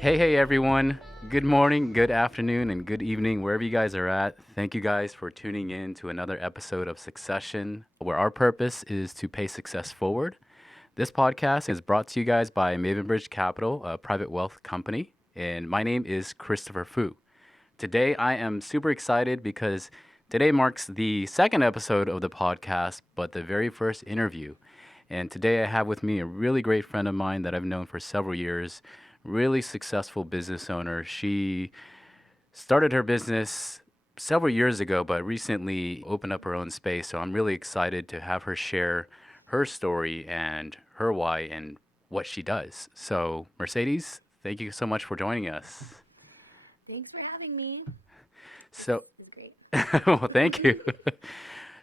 Hey everyone. Good morning, good afternoon, and good evening, wherever you guys are at. Thank you guys for tuning in to another episode of Succession, where our purpose is to pay success forward. This podcast is brought to you guys by Maven Bridge Capital, a private wealth company, and my name is Christopher Fu. Today I am super excited because today marks the second episode of the podcast, but the very first interview. And today I have with me a really great friend of mine that I've known for several years, really successful business owner. She started her business several years ago, but recently opened up her own space. So I'm really excited to have her share her story and her why and what she does. So, Mercedes, thank you so much for joining us. Thanks for having me. So, This is great. well, thank you.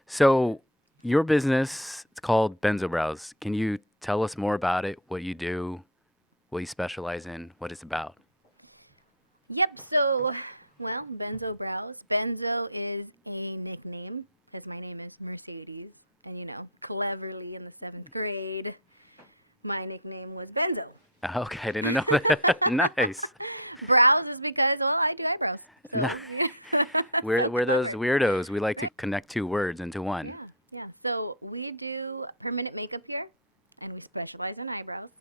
So, your business, it's called BenzoBrows. Can you tell us more about it, what you do, what you specialize in, what it's about? Yep, BenzoBrows. Benzo is a nickname, as my name is Mercedes. And cleverly in the seventh grade, my nickname was Benzo. Okay, I didn't know that. Nice. Brows is because, well, I do eyebrows. We're those weirdos. We like to connect two words into one. Yeah. So we do permanent makeup here, and we specialize in eyebrows.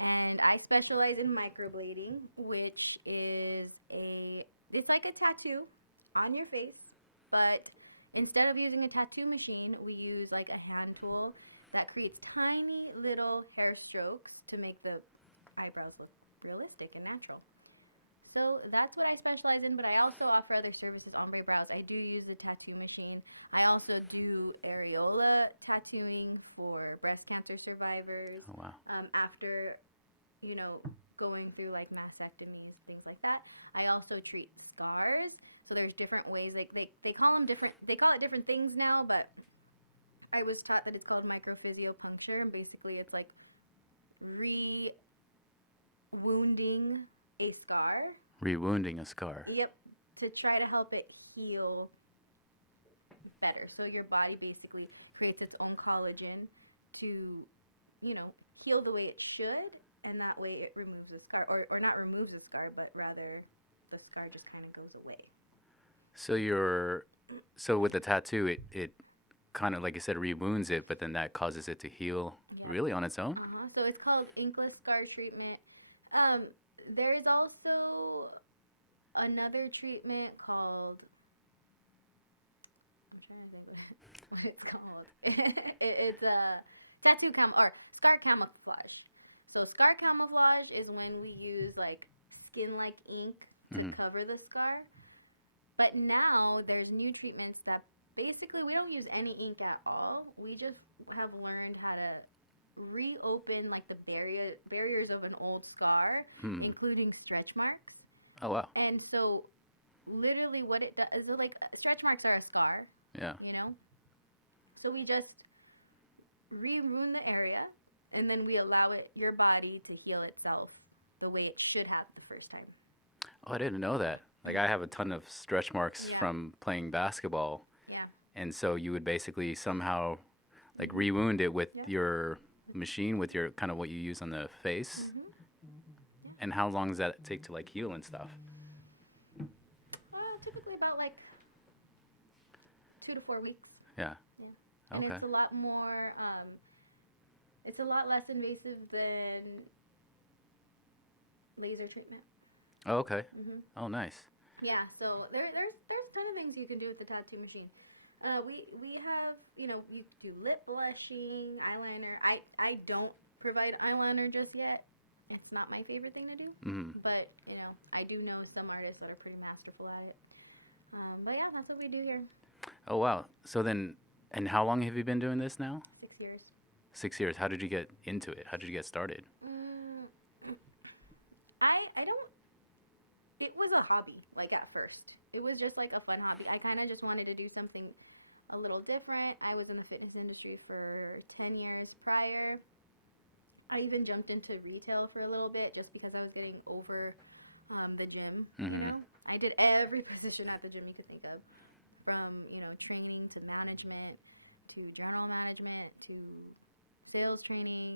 And I specialize in microblading, which is it's like a tattoo on your face, but instead of using a tattoo machine, we use like a hand tool that creates tiny little hair strokes to make the eyebrows look realistic and natural. So that's what I specialize in, but I also offer other services, ombre brows. I do use the tattoo machine. I also do areola tattooing for breast cancer survivors. Oh wow. After going through like mastectomies, things like that. I also treat scars. So there's different ways. Like they call them different. They call it different things now, but I was taught that it's called microphysiopuncture, and basically it's like re-wounding a scar. Rewounding a scar. Yep, to try to help it heal better. So your body basically creates its own collagen to, heal the way it should, and that way it removes the scar, or not removes the scar, but rather the scar just kind of goes away. So with the tattoo, it kind of like you said rewounds it, but then that causes it to heal Yeah. really on its own. So it's called inkless scar treatment. There is also another treatment called, I'm trying to think what it's called. It's a tattoo or scar camouflage. So scar camouflage is when we use like skin-like ink to cover the scar. But now there's new treatments that basically we don't use any ink at all. We just have learned how to reopen like the barriers of an old scar, including stretch marks. Oh wow. And so literally what it does is like stretch marks are a scar. Yeah. So we just re-wound the area, and then we allow your body to heal itself the way it should have the first time. Oh, I didn't know that. Like I have a ton of stretch marks Yeah. from playing basketball. Yeah. And so you would basically somehow like rewound it with your machine, with your kind of what you use on the face. And how long does that take to like heal and stuff? Well, typically about like 2 to 4 weeks. Yeah. Yeah. And Okay. it's a lot more. It's a lot less invasive than laser treatment. Oh, okay. Oh, nice. Yeah. So there's a ton of things you can do with the tattoo machine. We have we do lip blushing, eyeliner. I don't provide eyeliner just yet. It's not my favorite thing to do. But I do know some artists that are pretty masterful at it. But yeah, that's what we do here. Oh, wow. So then, and how long have you been doing this now? 6 years. 6 years. How did you get into it? How did you get started? I don't. It was a hobby. Like at first, it was just like a fun hobby. I kind of just wanted to do something a little different. I was in the fitness industry for 10 years prior. I even jumped into retail for a little bit just because I was getting over the gym. I did every position at the gym you could think of, from training to management to general management to sales training,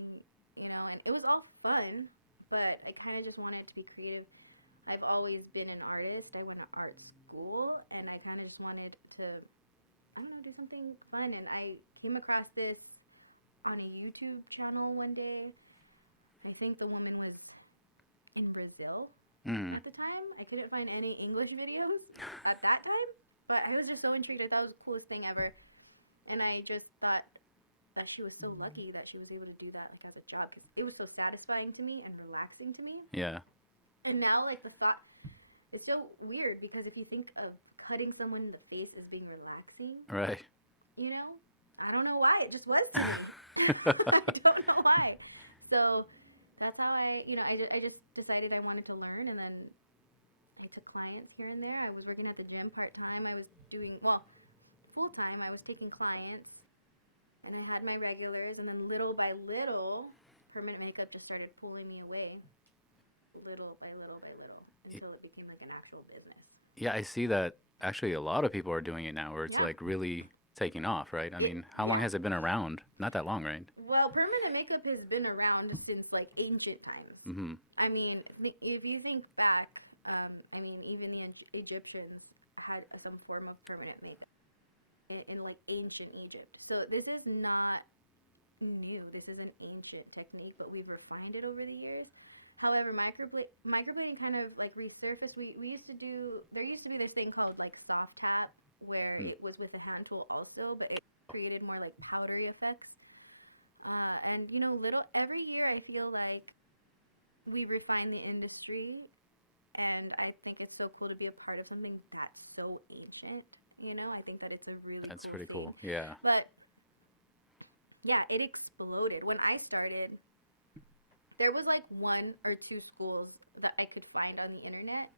and it was all fun, but I kind of just wanted to be creative. I've always been an artist. I went to art school, and I kind of just wanted to, I don't know, do something fun. And I came across this on a YouTube channel one day. I think the woman was in Brazil Mm. at the time. I couldn't find any English videos at that time, but I was just so intrigued. I thought it was the coolest thing ever, and I just thought that she was so lucky that she was able to do that like as a job, because it was so satisfying to me and relaxing to me. Yeah. And now like the thought is so weird, because if you think of cutting someone in the face as being relaxing, Right. you know, I don't know why, it just was to me. I don't know why. So that's how I just decided I wanted to learn, and then I took clients here and there. I was working at the gym part-time. I was doing, well, full-time. I was taking clients, and I had my regulars, and then little by little, permanent makeup just started pulling me away, little by little by little, until it became like an actual business. Yeah, I see that actually a lot of people are doing it now where it's Yeah. like really taking off, right? I mean, how long has it been around? Not that long, right? Well, permanent makeup has been around since like ancient times. Mm-hmm. I mean, if you think back, I mean, even the Egyptians had some form of permanent makeup in like ancient Egypt. So this is not new. This is an ancient technique, but we've refined it over the years. However, microblading kind of like resurfaced. We used to do, there used to be this thing called like soft tap, where it was with a hand tool also, but it created more like powdery effects. And you know, every year I feel like we refine the industry, and I think it's so cool to be a part of something that's so ancient. You know, I think that it's a really That's cool pretty thing. cool. Yeah. But yeah, it exploded. When I started, there was like one or two schools that I could find on the internet.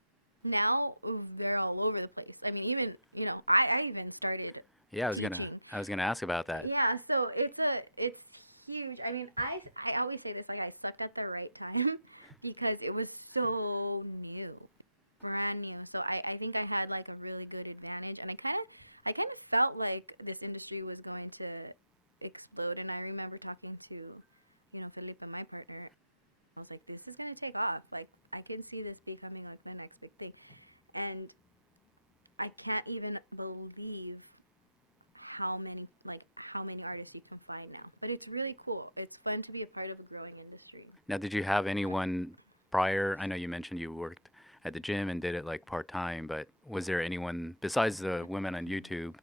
Now they're all over the place. I mean, even you know, I even started Yeah, teaching. I was gonna ask about that. Yeah, so it's huge. I mean, I always say this, like I sucked at the right time because it was so new, brand new. So I think I had like a really good advantage, and I kind of felt like this industry was going to explode. And I remember talking to, you know, Felipe, my partner. I was like, this is gonna take off. Like, I can see this becoming like the next big thing, and I can't even believe how many artists you can find now. But it's really cool. It's fun to be a part of a growing industry. Now, did you have anyone prior? I know you mentioned you worked at the gym and did it like part time, but was there anyone besides the women on YouTube,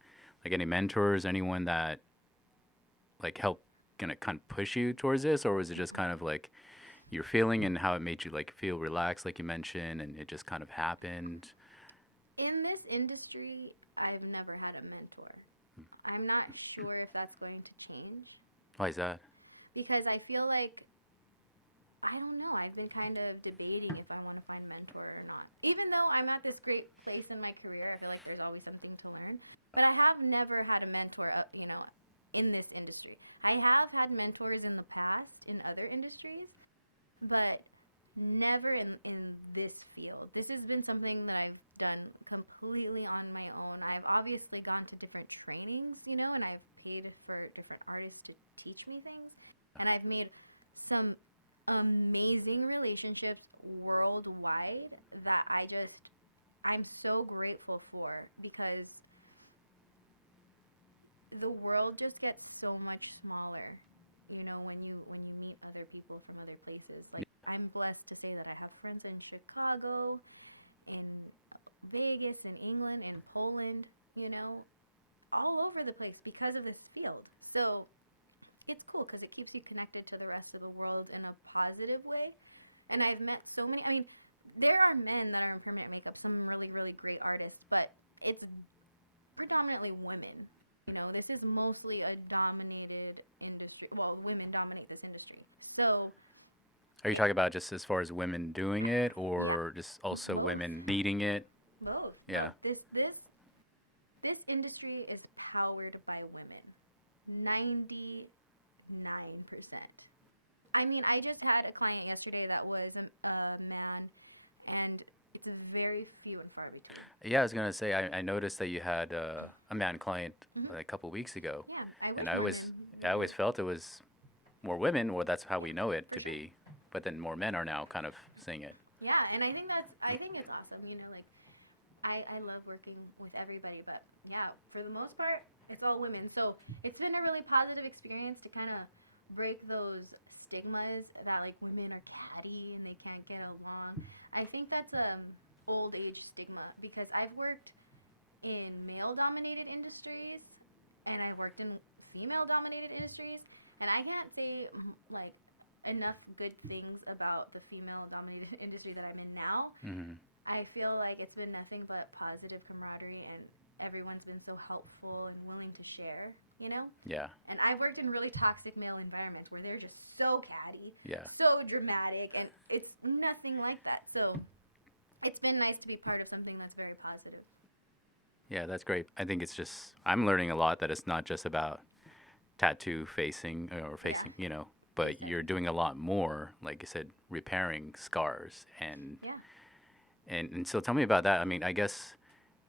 like any mentors, anyone that like helped gonna kind of push you towards this, or was it just kind of like your feeling and how it made you like feel relaxed, like you mentioned, and it just kind of happened? In this industry, I've never had a mentor. I'm not sure if that's going to change, Why is that? because I feel like, I don't know, I've been kind of debating if I want to find a mentor or not. Even though I'm at this great place in my career, I feel like there's always something to learn. But I have never had a mentor, you know, in this industry. I have had mentors in the past in other industries, but never in this field. This has been something that I've done completely on my own. I've obviously gone to different trainings, you know, and I've paid for different artists to teach me things. And I've made some amazing relationships worldwide that I'm so grateful for, because the world just gets so much smaller, you know, when you meet other people from other places. Like, I'm blessed to say that I have friends in Chicago, in Vegas, in England, in Poland, you know, all over the place because of this field. So it's cool because it keeps you connected to the rest of the world in a positive way. And I've met so many, I mean, there are men that are in permanent makeup, some really, really great artists, but it's predominantly women. You know, this is mostly a dominated industry. Well, women dominate this industry. So Are you talking about just as far as women doing it, or just also both. women needing it? Both. Yeah. This industry is powered by women. 99%. I mean, I just had a client yesterday that was a man, and it's very few and far between. Yeah, I was gonna say I noticed that you had a man client like a couple weeks ago, Yeah, and I always felt it was more women, or that's how we know it to be. but then more men are now kind of seeing it. Yeah, and I think it's awesome. You know, like I love working with everybody, but yeah, for the most part, it's all women. So it's been a really positive experience to kind of break those stigmas that like women are catty and they can't get along. I think that's a old age stigma because I've worked in male dominated industries and I've worked in female dominated industries, and I can't say like enough good things about the female dominated industry that I'm in now. Mm-hmm. I feel like it's been nothing but positive camaraderie, and everyone's been so helpful and willing to share, you know? Yeah. And I've worked in really toxic male environments where they're just so catty, Yeah. so dramatic, and it's nothing like that. So it's been nice to be part of something that's very positive. Yeah, that's great. I think it's just, I'm learning a lot that it's not just about tattoo facing or facing, you know, but you're doing a lot more, like you said, repairing scars. Yeah. And so tell me about that. I mean, I guess,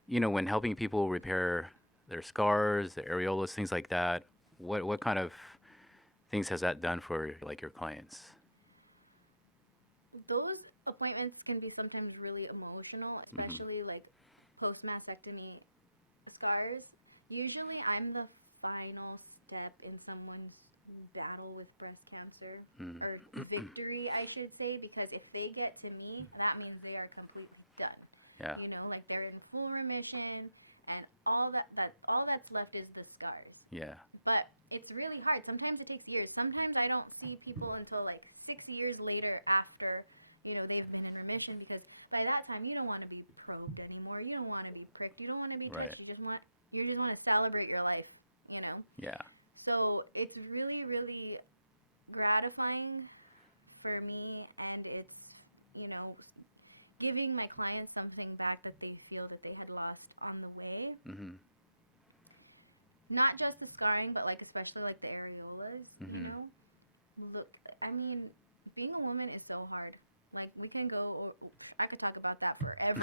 you know, when helping people repair their scars, their areolas, things like that, what kind of things has that done for like your clients? Those appointments can be sometimes really emotional, especially like post mastectomy scars. Usually, I'm the final step in someone's battle with breast cancer, or victory, I should say, because if they get to me, that means they are completely done. Yeah. You know, like they're in full remission, and all that's left is the scars. Yeah. But it's really hard. Sometimes it takes years. Sometimes I don't see people until like 6 years later after, you know, they've been in remission, because by that time you don't want to be probed anymore. You don't want to be pricked. You don't want to be touched. You just want to celebrate your life, you know? Yeah. So it's really, really gratifying for me, and it's, you know, giving my clients something back that they feel that they had lost on the way. Mm-hmm. Not just the scarring, but like especially like the areolas, you know? Look, I mean, being a woman is so hard. Like, we can go, I could talk about that forever.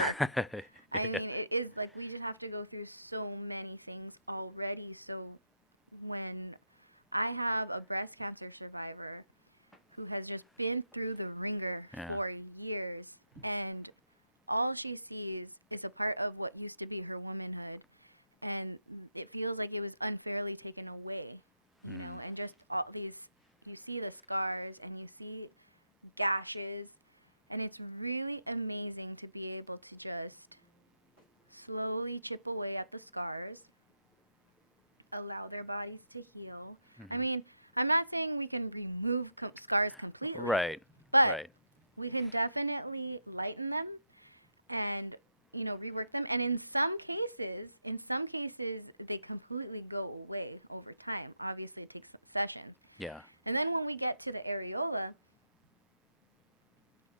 I mean, it is like we just have to go through so many things already. So when I have a breast cancer survivor who has just been through the ringer for years, and all she sees is a part of what used to be her womanhood, and it feels like it was unfairly taken away, you know, and just all these, you see the scars and you see gashes, and it's really amazing to be able to just slowly chip away at the scars, allow their bodies to heal. I mean, I'm not saying we can remove scars completely. Right. But Right. we can definitely lighten them and, you know, rework them. And in some cases, they completely go away over time. Obviously, it takes some sessions. Yeah. And then when we get to the areola,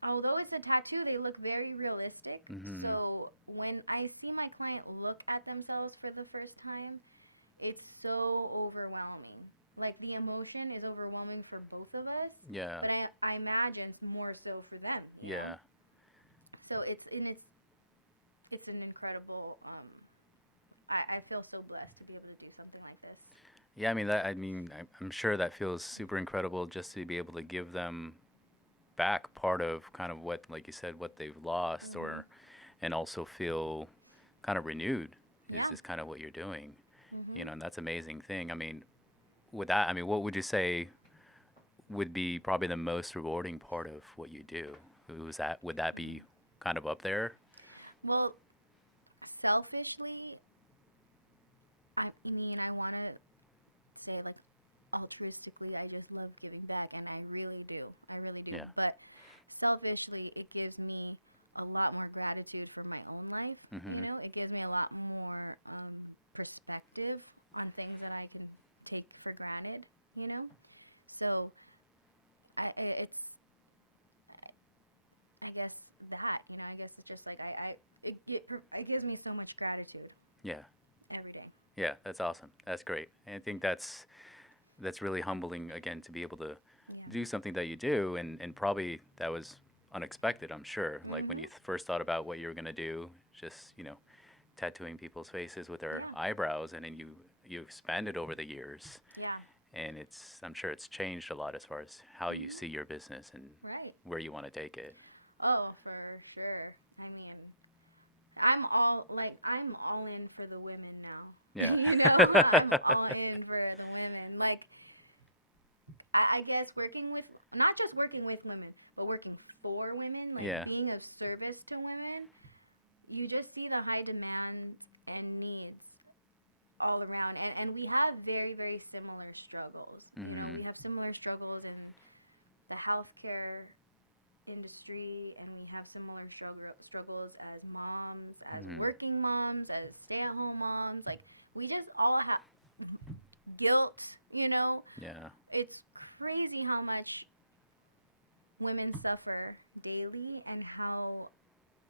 although it's a tattoo, they look very realistic. So when I see my client look at themselves for the first time, it's so overwhelming. Like, the emotion is overwhelming for both of us. Yeah. But I imagine it's more so for them. Yeah. So it's an incredible. I feel so blessed to be able to do something like this. Yeah, I'm sure that feels super incredible just to be able to give them back part of kind of what, like you said, what they've lost, or, and also feel kind of renewed is kind of what you're doing, you know, and that's an amazing thing. I mean, with that, I mean, what would you say would be probably the most rewarding part of what you do? Would that be kind of up there? Well, selfishly, I mean, I want to say, like, altruistically, I just love giving back, and I really do. Yeah. But selfishly, it gives me a lot more gratitude for my own life. You know, it gives me a lot more perspective on things that I can take for granted. You know, so I guess that, you know, I guess it's just like it gives me so much gratitude. Yeah. Every day. Yeah, that's awesome. That's great. And I think that's really humbling, again, to be able to do something that you do, and probably that was unexpected, I'm sure. Like when you first thought about what you were going to do, just, you know, tattooing people's faces with their eyebrows, and then you expanded over the years. Yeah. and I'm sure it's changed a lot as far as how you see your business and Right. where you want to take it. Oh, for sure. I mean, I'm all in for the women now. Yeah. I'm all in for the women. Like, I guess working with, not just working with women, but working for women, like Yeah. being of service to women, you just see the high demand and needs all around. And we have very, very similar struggles. Mm-hmm. We have similar struggles in the healthcare industry, and we have similar struggles as moms, as Mm-hmm. working moms, as stay-at-home moms. Like, we just all have guilt. Yeah. It's crazy how much women suffer daily and how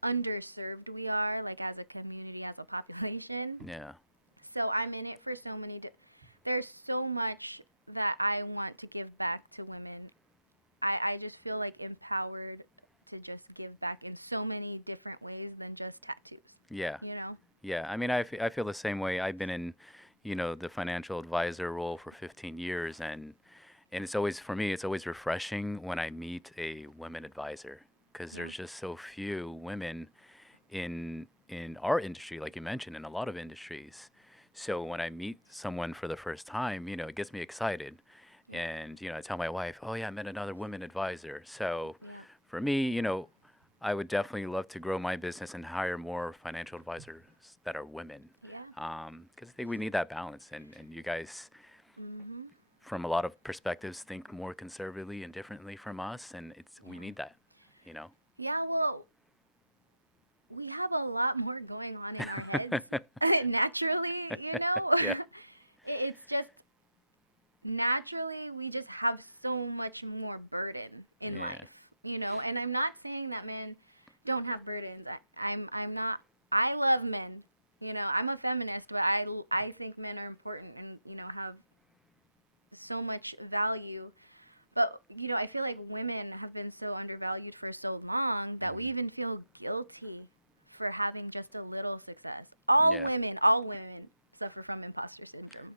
underserved we are, like, as a community, as a population. Yeah. So I'm in it for so many there's so much that I want to give back to women. I just feel like empowered to just give back in so many different ways than just tattoos. Yeah. You know? Yeah. I mean, I feel the same way. I've been in, the financial advisor role for 15 years, and it's always, for me, it's always refreshing when I meet a women advisor, because there's just so few women in our industry, like you mentioned, in a lot of industries. So when I meet someone for the first time, it gets me excited. And, I tell my wife, oh, yeah, I met another women advisor. So Yeah. for me, I would definitely love to grow my business and hire more financial advisors that are women. Yeah. Because I think we need that balance. And you guys, Mhm. from a lot of perspectives, think more conservatively and differently from us. And we need that, you know? Yeah, well, we have a lot more going on in our heads naturally. Yeah. It's just naturally we just have so much more burden in Yeah. life. And I'm not saying that men don't have burdens. I'm not. I love men. I'm a feminist, but I think men are important and have so much value. But I feel like women have been so undervalued for so long that we Mhm. even feel guilty for having just a little success. Yeah. All women suffer from imposter syndrome.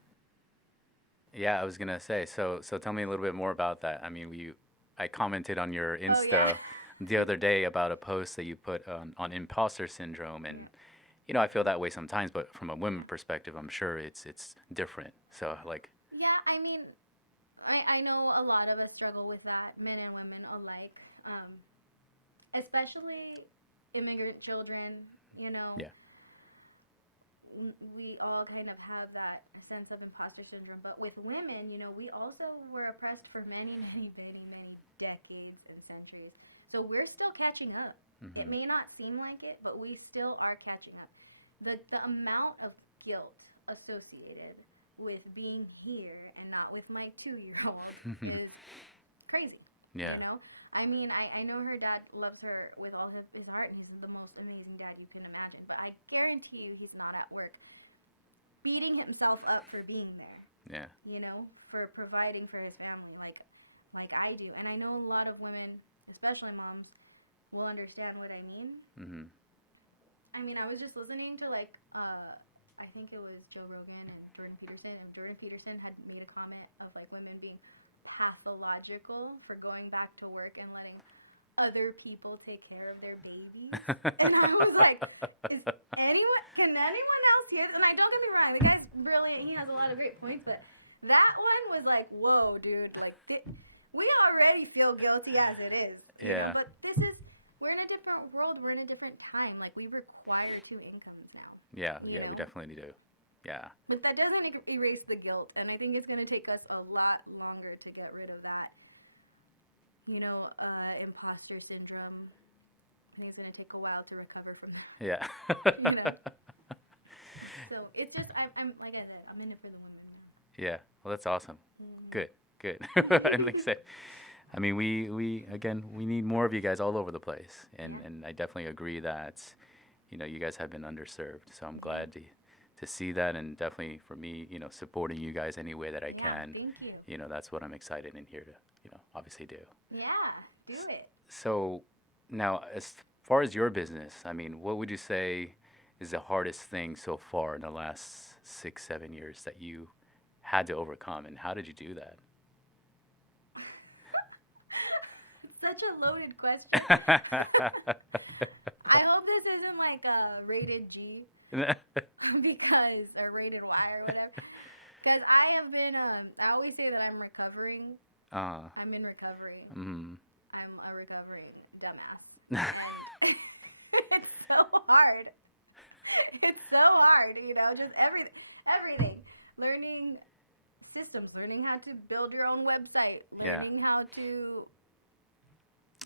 Yeah, I was gonna say. So tell me a little bit more about that. I mean, I commented on your Oh yeah. Insta the other day about a post that you put on imposter syndrome, Yeah. and I feel that way sometimes, but from a women perspective, I'm sure it's different. So like, Yeah, I mean, I know a lot of us struggle with that, men and women alike, especially immigrant children. You know, yeah, we all kind of have that sense of imposter syndrome. But with women, we also were oppressed for many, many, many, many decades and centuries. So we're still catching up. It hmm may not seem like it, but we still are catching up. The amount of guilt associated with being here and not with my 2-year-old is crazy. yeah, You know, I mean, I know her dad loves her with all his heart, and he's the most amazing dad you can imagine. But I guarantee you, he's not at work beating himself up for being there. yeah, For providing for his family, like I do. And I know a lot of women, especially moms, will understand what I mean. hmm I mean, I was just listening to I think it was Joe Rogan and Jordan Peterson, and Jordan Peterson had made a comment of like women being pathological for going back to work and letting other people take care of their babies. And I was like, can anyone else hear this? And don't get me wrong, the guy's brilliant, he has a lot of great points, but that one was like, whoa, dude, like, we already feel guilty as it is. Yeah. But we're in a different world, we're in a different time. Like, we require 2 incomes now. yeah, You yeah. We know? definitely do. Yeah, But that doesn't erase the guilt, and I think it's going to take us a lot longer to get rid of that, imposter syndrome. I think it's going to take a while to recover from that. yeah. You know. So it's just, I'm like I said, I'm in it for the women. Yeah. Well, that's awesome. Mm-hmm. Good, good. And like I said, I mean, we again, we need more of you guys all over the place, and I definitely agree that, you guys have been underserved. So I'm glad to see that, and definitely for me, supporting you guys any way that I Yeah, can. thank you. That's what I'm excited and here to, obviously do. Yeah, do it. So now, as far as your business, I mean, what would you say is the hardest thing so far in the last 6, 7 years that you had to overcome, and how did you do that? Such a loaded question. I hope this isn't like a rated G because or rated Y or whatever. Because I have been, I always say that I'm recovering. I'm in recovery. Mm. I'm a recovering dumbass. And it's so hard. It's so hard, just everything. Learning systems, learning how to build your own website, learning how to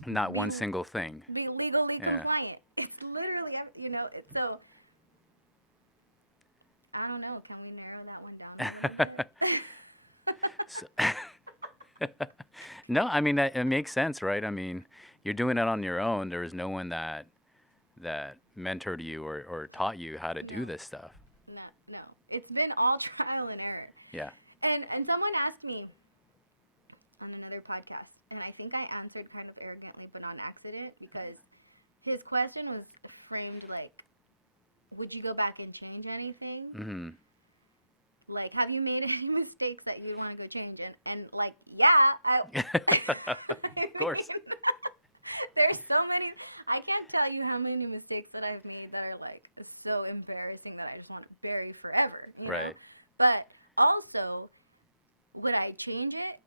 not one single thing. Be legally compliant. It's literally, so I don't know. Can we narrow that one down? No, I mean it makes sense, right? I mean, you're doing it on your own. There was no one that mentored you or taught you how to do this stuff. No. It's been all trial and error. Yeah. And someone asked me on another podcast, and I think I answered kind of arrogantly, but on accident, because his question was framed like, would you go back and change anything? Mm-hmm. Like, have you made any mistakes that you want to go change? And like, yeah. Of course. There's so many. I can't tell you how many mistakes that I've made that are like so embarrassing that I just want to bury forever. Right. Know? But also, would I change it?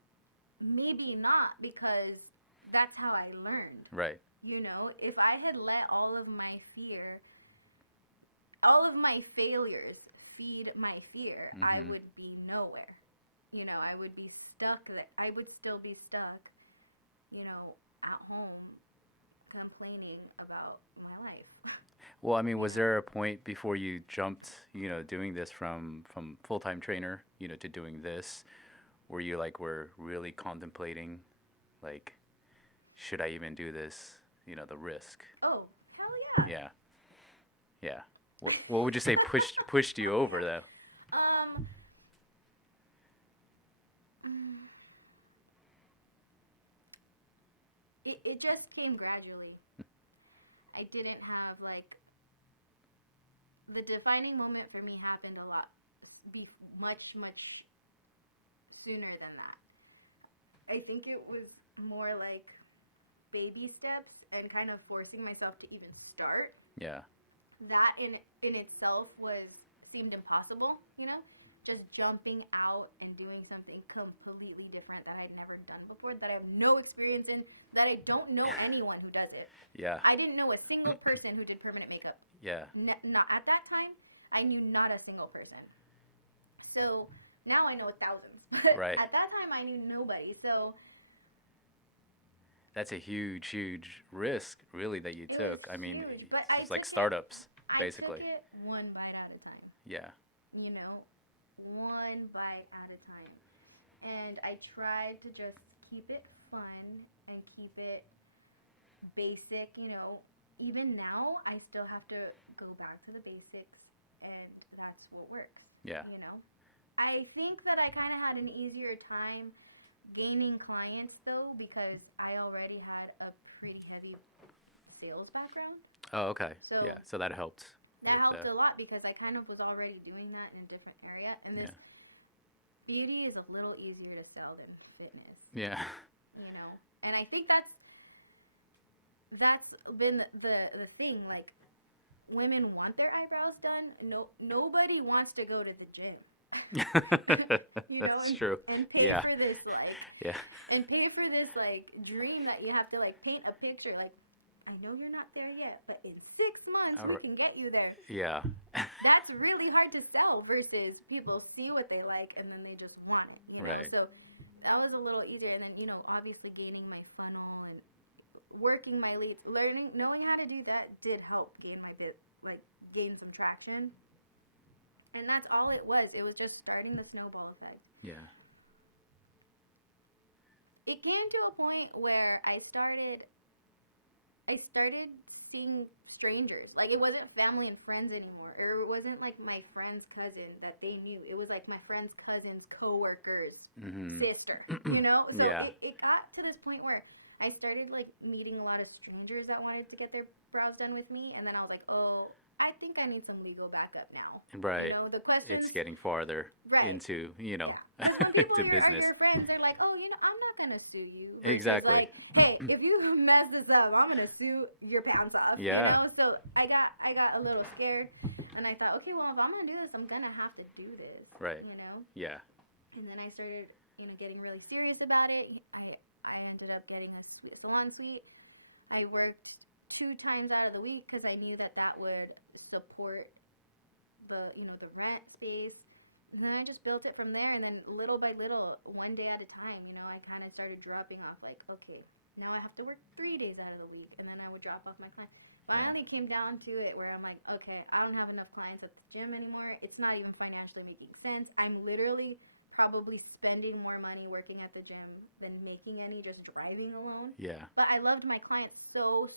Maybe not, because that's how I learned. Right. If I had let all of my failures feed my fear, Mm-hmm. I would be nowhere. I would be stuck. I would still be stuck, at home complaining about my life. Well, I mean, was there a point before you jumped, doing this from full-time trainer, to doing this, where you were really contemplating, like, should I even do this? The risk. Oh, hell yeah. Yeah. What would you say pushed you over though? It just came gradually. I didn't have the defining moment for me happened much sooner than that. I think it was more like baby steps and kind of forcing myself to even start. Yeah. That in itself seemed impossible, just jumping out and doing something completely different that I'd never done before, that I have no experience in, that I don't know anyone who does it. Yeah. I didn't know a single person who did permanent makeup. Yeah. Not at that time, I knew not a single person. So now I know thousands, but right. At that time I knew nobody. So that's a huge risk, really, that you took. I mean, it's like startups, basically. I took it one bite at a time. Yeah. One bite at a time. And I tried to just keep it fun and keep it basic, Even now, I still have to go back to the basics, and that's what works. Yeah. I think that I kind of had an easier time gaining clients, though, because I already had a pretty heavy sales background. Oh, okay. So that helped. That helped a lot, because I kind of was already doing that in a different area. And this beauty is a little easier to sell than fitness. Yeah. And I think that's been the thing. Like, women want their eyebrows done. Nobody wants to go to the gym. That's true. And pay for this and pay for this dream that you have to paint a picture. I know you're not there yet, but in 6 months we can get you there. Yeah. That's really hard to sell versus people see what they like and then they just want it. Right. So that was a little easier. And then obviously gaining my funnel and working my leads, knowing how to do that did help gain some traction. And that's all it was. It was just starting the snowball effect. Yeah. It came to a point where I started seeing strangers. It wasn't family and friends anymore. Or it wasn't my friend's cousin that they knew. It was my friend's cousin's coworker's sister. So it got to this point where I started like meeting a lot of strangers that wanted to get their brows done with me, and then I was like, oh, I think I need some legal backup now. Right. The questions, It's getting farther right? into, Yeah. Well, some people to are business. your friends. They're like, oh, I'm not gonna sue you. Versus Exactly. like, hey, if you mess this up, I'm gonna sue your pants off. Yeah. So I got a little scared, and I thought, okay, well, if I'm gonna do this, I'm gonna have to do this. Right. Yeah. And then I started, getting really serious about it. I ended up getting a salon suite. I worked 2 times out of the week because I knew that would support the rent space. And then I just built it from there, and then little by little, one day at a time, I kind of started dropping off, like, okay, now I have to work 3 days out of the week, and then I would drop off my clients. Finally came down to it where I'm like, okay, I don't have enough clients at the gym anymore. It's not even financially making sense. I'm literally probably spending more money working at the gym than making any just driving alone. Yeah. But I loved my clients so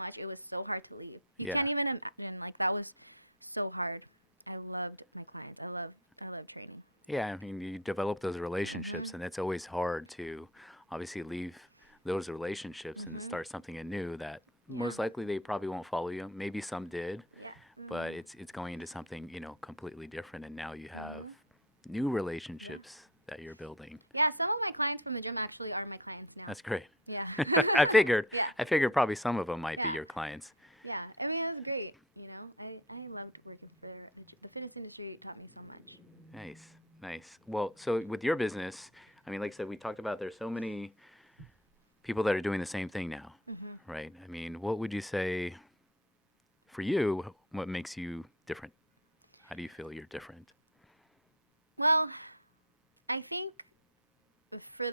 much. It was so hard to leave. You can't even imagine. Like, that was so hard. I loved my clients. I love training. Yeah, I mean, you develop those relationships, and it's always hard to obviously leave those relationships and start something anew that most likely they probably won't follow you. Maybe some did, but it's going into something, completely different, and now you have new relationships that you're building. Yeah, some of my clients from the gym actually are my clients now. That's great. Yeah. I figured probably some of them might be your clients. Yeah, I mean, it was great, I loved working there. The fitness industry taught me so much. Nice. Well, so with your business, I mean, like I said, we talked about there's so many people that are doing the same thing now, right? I mean, what would you say for you, what makes you different? How do you feel you're different? Well, I think for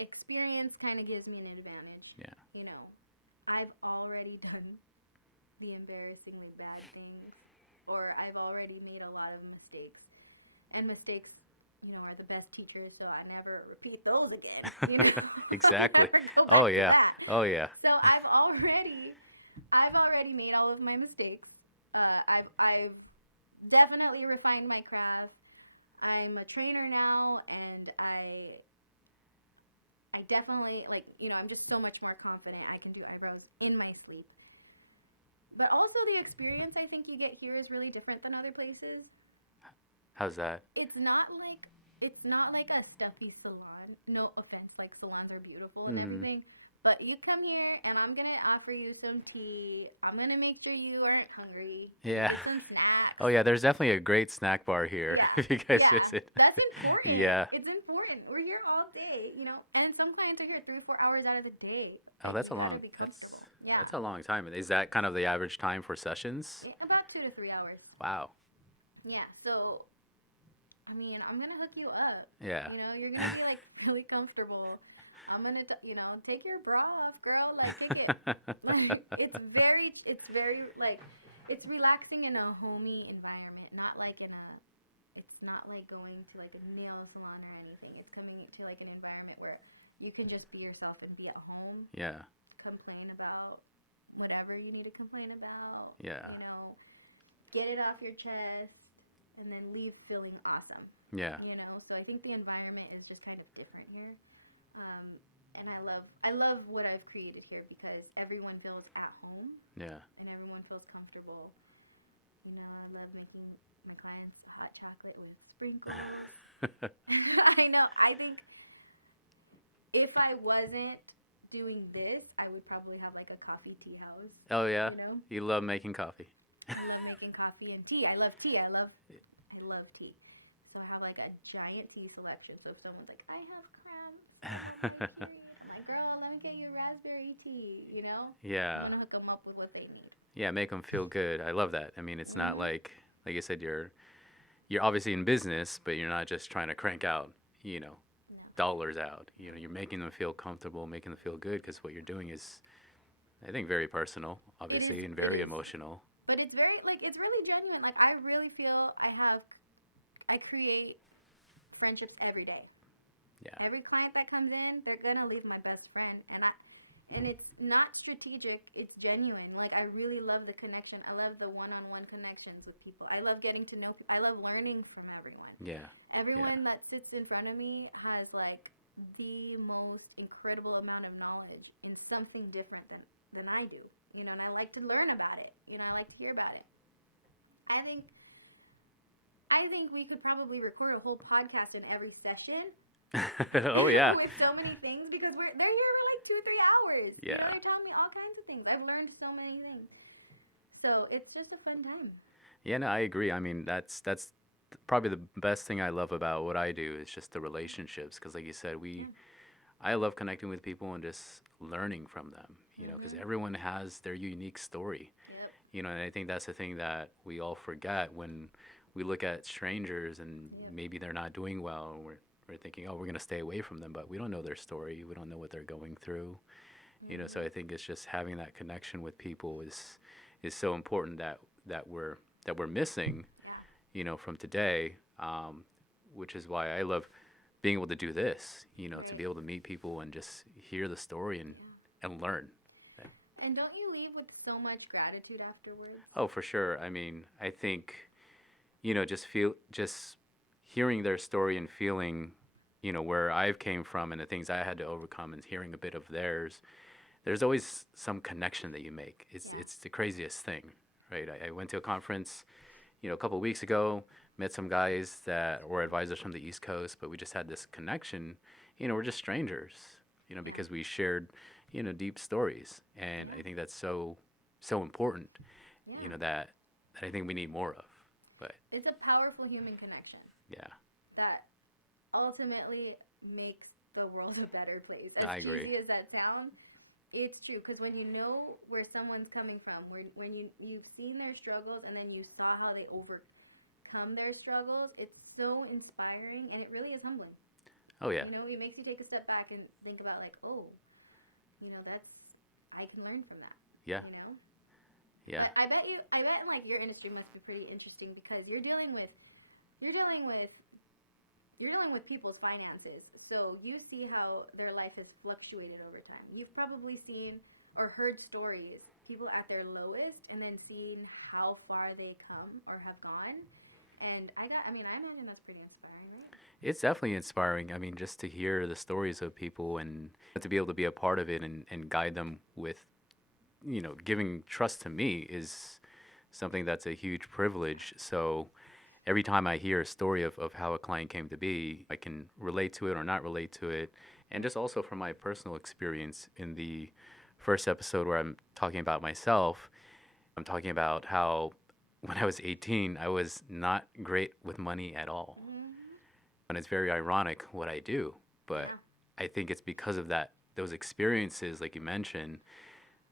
experience kind of gives me an advantage. Yeah. I've already done the embarrassingly bad things, or I've already made a lot of mistakes. And mistakes, are the best teachers, so I never repeat those again. Exactly. Oh yeah. So I've already made all of my mistakes. I've definitely refined my craft. I'm a trainer now, and I definitely, I'm just so much more confident. I can do eyebrows in my sleep. But also the experience I think you get here is really different than other places. How's that? It's not like a stuffy salon. No offense, like, salons are beautiful and everything. But you come here, and I'm going to offer you some tea. I'm going to make sure you aren't hungry. Yeah. Get some snacks. Oh, yeah, there's definitely a great snack bar here if you guys visit. That's important. Yeah. It's important. We're here all day, and some clients are here 3 or 4 hours out of the day. Oh, that's a long, that's a long time. Is that kind of the average time for sessions? Yeah, about 2 to 3 hours. Wow. Yeah, so, I mean, I'm going to hook you up. Yeah. You're going to be, like, really comfortable. I'm going to, take your bra off, girl. Like, take it. It's very, like, it's relaxing in a homey environment. Not like it's not like going to, like, a nail salon or anything. It's coming to, like, an environment where you can just be yourself and be at home. Yeah. Complain about whatever you need to complain about. Yeah. Get it off your chest. And then leave feeling awesome. Yeah. So I think the environment is just kind of different here. And I love what I've created here because everyone feels at home. Yeah. And everyone feels comfortable. I love making my clients hot chocolate with sprinkles. I know. I think if I wasn't doing this, I would probably have like a coffee tea house. Oh yeah. You love making coffee. I love making coffee and tea. I love tea. I love tea. So I have like a giant tea selection. So if someone's like, I have cramps, I'm like, girl, let me get you raspberry tea, Yeah. I'm gonna hook them up with what they need. Yeah, make them feel good. I love that. I mean, it's not like you said, you're obviously in business, but you're not just trying to crank out, dollars out. You're making them feel comfortable, making them feel good because what you're doing is, I think, very personal, obviously, and very emotional. But it's very, it's really genuine. Like, I really feel I create friendships every day. Yeah. Every client that comes in, they're going to leave my best friend. And it's not strategic, it's genuine. Like, I really love the connection. I love the one-on-one connections with people. I love getting to know people. I love learning from everyone. Yeah. Everyone that sits in front of me has, like, the most incredible amount of knowledge in something different than I do. You know, and I like to learn about it. You know, I like to hear about it. I think we could probably record a whole podcast in every session. Oh yeah. With so many things because they're here for like 2 or 3 hours. Yeah. You know, they're telling me all kinds of things. I've learned so many things. So it's just a fun time. Yeah, no, I agree. I mean, that's probably the best thing I love about what I do is just the relationships. Because, like you said, I love connecting with people and just learning from them. You know, because everyone has their unique story. Yep. You know, and I think that's the thing that we all forget when we look at strangers and maybe they're not doing well. And we're thinking, oh, we're gonna stay away from them, but we don't know their story. We don't know what they're going through. You know, so I think it's just having that connection with people is so important that we're missing, you know, from today, which is why I love being able to do this, you know, to be able to meet people and just hear the story and learn. And don't you leave with so much gratitude afterwards? Oh, for sure. I mean, I think, you know, just hearing their story and feeling, you know, where I've came from and the things I had to overcome and hearing a bit of theirs, there's always some connection that you make. It's the craziest thing, right? I went to a conference, you know, a couple of weeks ago, met some guys that were advisors from the East Coast, but we just had this connection. You know, we're just strangers, you know, because we shared, you know, deep stories. And I think that's so important, you know, that I think we need more of. But it's a powerful human connection. Yeah. That ultimately makes the world a better place. As I agree. cheesy as that sounds, it's true. Because when you know where someone's coming from, when you've seen their struggles and then you saw how they overcome their struggles, it's so inspiring and it really is humbling. Oh yeah. You know, it makes you take a step back and think about like, oh, you know, I can learn from that. Yeah. You know. Yeah. But I bet like your industry must be pretty interesting because you're dealing with people's finances. So you see how their life has fluctuated over time. You've probably seen or heard stories, people at their lowest and then seeing how far they come or have gone. And I imagine that's pretty inspiring, right? It's definitely inspiring. I mean, just to hear the stories of people and to be able to be a part of it and guide them with, you know, giving trust to me is something that's a huge privilege. So every time I hear a story of how a client came to be, I can relate to it or not relate to it. And just also from my personal experience in the first episode where I'm talking about myself, I'm talking about how when I was 18, I was not great with money at all. And it's very ironic what I do, but I think it's because of those experiences, like you mentioned,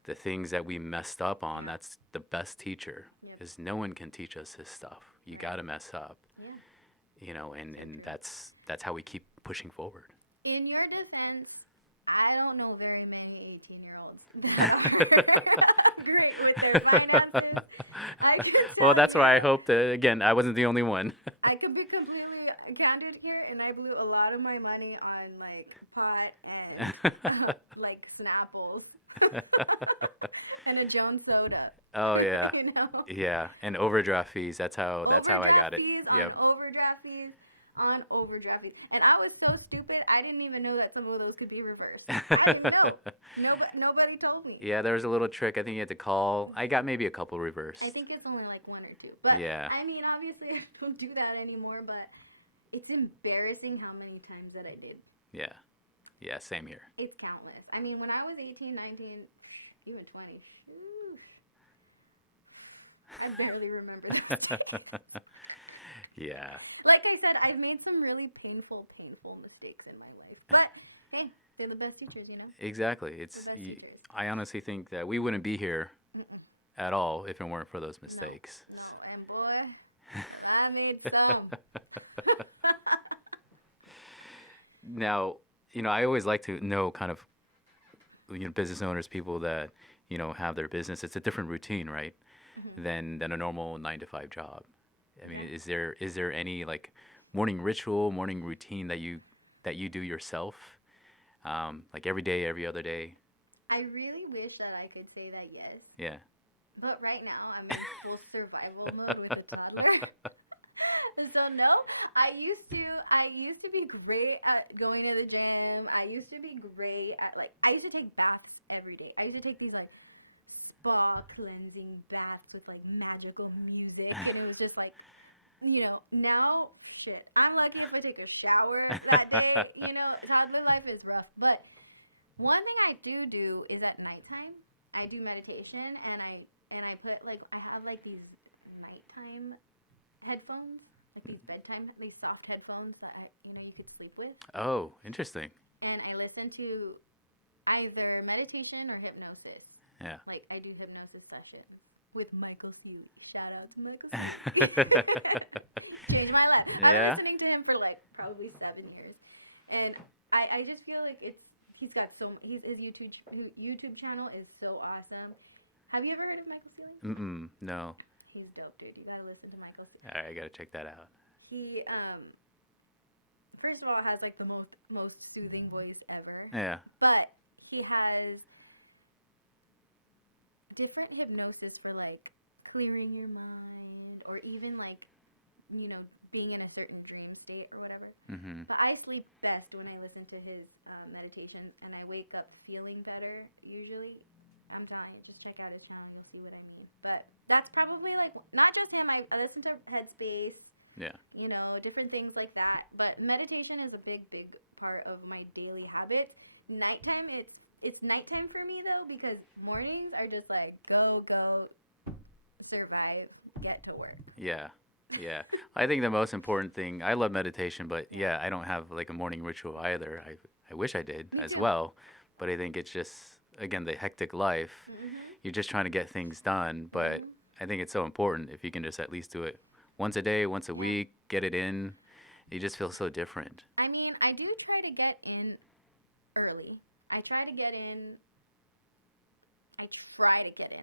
the things that we messed up on, that's the best teacher, is no one can teach us this stuff. You got to mess up, you know, and that's how we keep pushing forward. In your defense, I don't know very many 18-year-olds that are great with their finances. Well, that's why I hope that, again, I wasn't the only one. I could be completely candid here, and I blew a lot of my money on, like, pot and, like, Snapples. And a Jones soda. Oh yeah. You know? Yeah, and overdraft fees. That's how I got it. Yep. Overdraft fees on overdraft fees. And I was so stupid, I didn't even know that some of those could be reversed. I didn't know. Nobody told me. Yeah, there was a little trick. I think you had to call. I got maybe a couple reversed. I think it's only like 1 or 2. But yeah. I mean, obviously I don't do that anymore, but it's embarrassing how many times that I did. Yeah. Yeah, same here. It's countless. I mean, when I was 18, 19, even 20, I barely remember those days. Yeah. Like I said, I've made some really painful mistakes in my life. But, hey, they're the best teachers, you know? Exactly. I honestly think that we wouldn't be here at all if it weren't for those mistakes. No. And boy, I made some. Now, you know, I always like to know kind of, you know, business owners, people that, you know, have their business. It's a different routine, right? Than a normal 9-to-5 job. I mean, is there any like morning ritual, morning routine that you do yourself, like every day, every other day? I really wish that I could say that yes. Yeah. But right now I'm in full survival mode with a toddler, So no, I used to be great at going to the gym. I used to be great at like I used to take baths every day. I used to take these like spa cleansing baths with like magical music, and it was just like, now shit. I'm lucky if I take a shower that day. Toddler life is rough, but one thing I do is at nighttime I do meditation, and I put like I have like these nighttime headphones, like these soft headphones that you could sleep with. Oh, interesting. And I listen to either meditation or hypnosis. Yeah. Like I do hypnosis sessions with Michael C. Shout out to Michael C. Changed my life. Yeah. I've been listening to him for like probably 7 years, and I just feel like he's got his YouTube channel is so awesome. Have you ever heard of Michael C? No. He's dope, dude. You gotta listen to Michael C. All right, I gotta check that out. He first of all has like the most soothing voice ever. Yeah. But he has different hypnosis for like clearing your mind, or even like being in a certain dream state or whatever. Mm-hmm. But I sleep best when I listen to his meditation, and I wake up feeling better usually. I'm telling you, just check out his channel, you'll see what I mean. But that's probably like not just him. I listen to Headspace. Yeah. Different things like that. But meditation is a big part of my daily habits. Nighttime, it's nighttime for me though, because mornings are just like go, survive, get to work. Yeah. Yeah. I think the most important thing, I love meditation, but yeah, I don't have like a morning ritual either. I wish I did as well, but I think it's just, again, the hectic life. Mm-hmm. You're just trying to get things done, but I think it's so important if you can just at least do it once a day, once a week, get it in. You just feel so different. I mean, I do try to get in early. I try to get in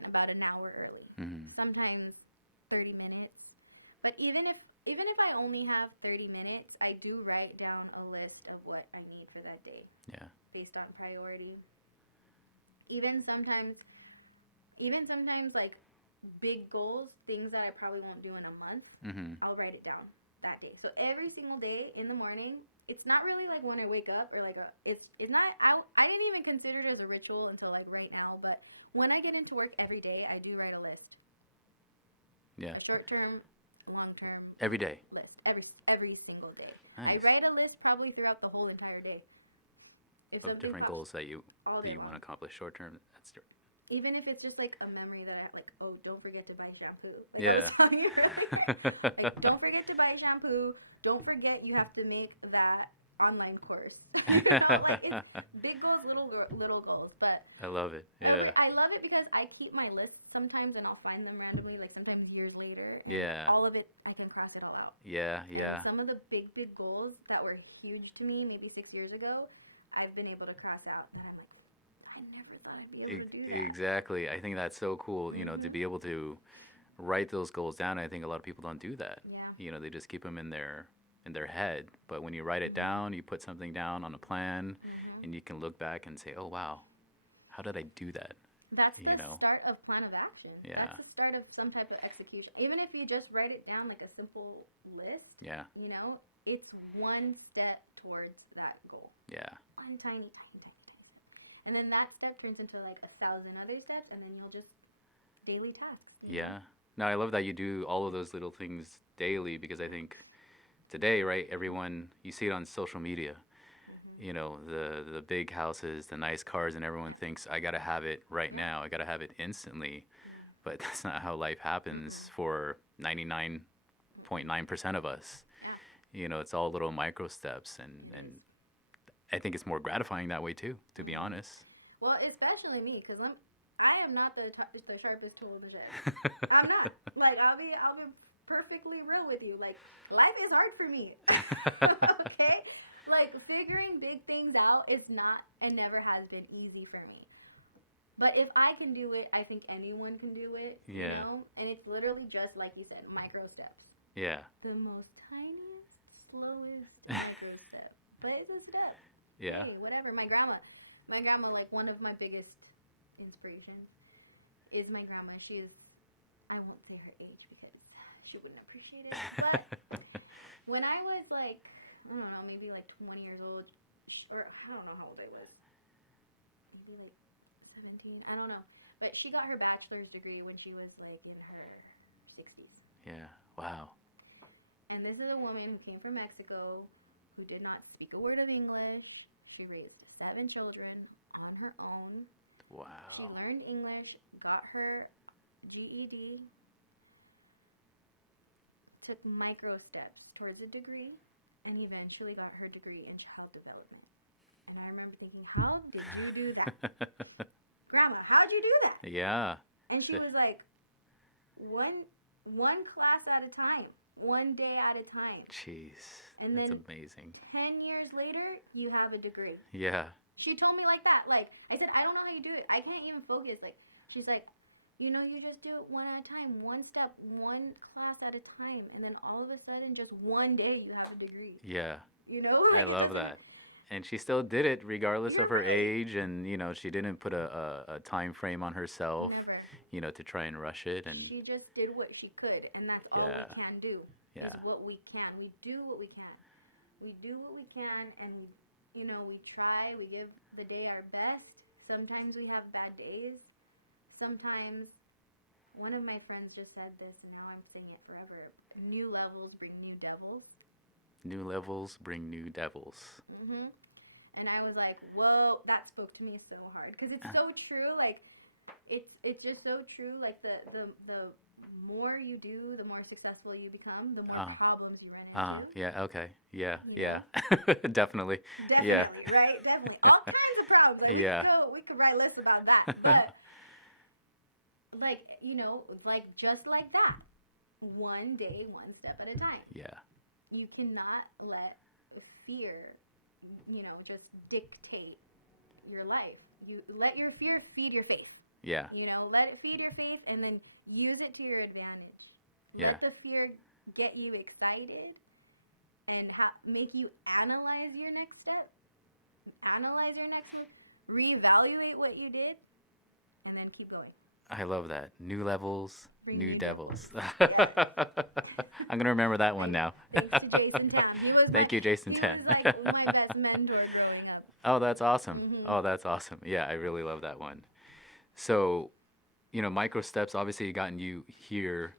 about an hour early. Mm-hmm. Sometimes 30 minutes. But even if I only have 30 minutes, I do write down a list of what I need for that day. Yeah. Based on priority. Even sometimes like big goals, things that I probably won't do in a month, I'll write it down that day. So every single day in the morning, it's not really like when I wake up or like it's not. I didn't even consider it as a ritual until like right now. But when I get into work every day, I do write a list. Yeah. A short term, long term. Every day. List every single day. Nice. I write a list probably throughout the whole entire day. Of different goals that you want to long. accomplish short term. That's Even if it's just like a memory that I have, like, oh, don't forget to buy shampoo. Like Yeah. I was telling you earlier. Like, don't forget to buy shampoo. Don't forget you have to make that online course. Like it's big goals, little goals. But I love it. Yeah. I love it because I keep my lists sometimes, and I'll find them randomly, like sometimes years later. Yeah. All of it, I can cross it all out. Yeah. And some of the big goals that were huge to me maybe 6 years ago, I've been able to cross out. And I'm like, I never thought I'd be able to do that. Exactly. I think that's so cool, to be able to write those goals down. I think a lot of people don't do that. Yeah. They just keep them in their head. But when you write it down, you put something down on a plan, and you can look back and say, oh, wow, how did I do that? That's the start of plan of action. Yeah. That's the start of some type of execution. Even if you just write it down like a simple list, Yeah. It's one step towards that goal. Yeah. One tiny. And then that step turns into like 1,000 other steps, and then you'll just daily tasks. Yeah. No, I love that you do all of those little things daily, because I think today, right, everyone, you see it on social media, the big houses, the nice cars, and everyone thinks, I got to have it right now. I got to have it instantly. But that's not how life happens for 99.9% of us. Yeah. It's all little micro steps, and I think it's more gratifying that way too, to be honest. Well, especially me, because I am not the sharpest tool in the shed. I'm not. Like, I'll be perfectly real with you. Like, life is hard for me. Okay? Like, figuring big things out is not and never has been easy for me. But if I can do it, I think anyone can do it. Yeah. And it's literally just, like you said, micro steps. Yeah. The most tiniest, slowest micro step. But it's a step. Yeah. Hey, whatever. My grandma, like, one of my biggest inspirations is my grandma. She is, I won't say her age because she wouldn't appreciate it, but When I was like, I don't know, maybe like 20 years old, or I don't know how old I was. Maybe like 17. I don't know. But she got her bachelor's degree when she was like in her 60s. Yeah. Wow. And this is a woman who came from Mexico, who did not speak a word of English. She raised 7 children on her own. Wow. She learned English, got her GED, took micro steps towards a degree, and eventually got her degree in child development. And I remember thinking, how did you do that? Grandma, how'd you do that? Yeah. And she was like, one class at a time, one day at a time. Jeez. And that's then amazing. 10 years later, you have a degree. Yeah. She told me like that. Like, I said, I don't know how you do it. I can't even focus. Like, she's like, you know, you just do it one at a time, one step, one class at a time. And then all of a sudden, just one day, you have a degree. Yeah. You know? I love that. And she still did it regardless of her Yeah. age, and you know, she didn't put a time frame on herself, Never. you know, to try and rush it. And She just did what she could, and that's all Yeah. we can do. Yeah. Is what we can. We do what we can. We do what we can, and we, you know, we try. We give the day our best. Sometimes we have bad days. Sometimes, one of my friends just said this, and now I'm saying it forever. New levels bring new devils. new levels bring new devils. Mhm. And I was like, whoa, that spoke to me so hard, because it's so true. Like, it's just so true. Like the more you do, the more successful you become, the more problems you run into. Yeah, okay. Yeah. Definitely. Definitely, Yeah. right? Definitely. All kinds of problems. Like, Yeah. we could write lists about that. But, like, you know, like, just like that. One day, one step at a time. Yeah. You cannot let fear, you know, just dictate your life. You let your fear feed your faith. Yeah. You know, let it feed your faith and then use it to your advantage. Yeah. Let the fear get you excited and make you analyze your next step, analyze your next move, reevaluate what you did, and then keep going. I love that. New levels, Bring new new devils. Yeah. I'm going to remember that one now. Thanks to Jason Town. Thank you, Jason He Town. was like my best mentor growing up. Oh, that's awesome. Mhm. Oh, that's awesome. Yeah, I really love that one. So, you know, micro steps obviously gotten you here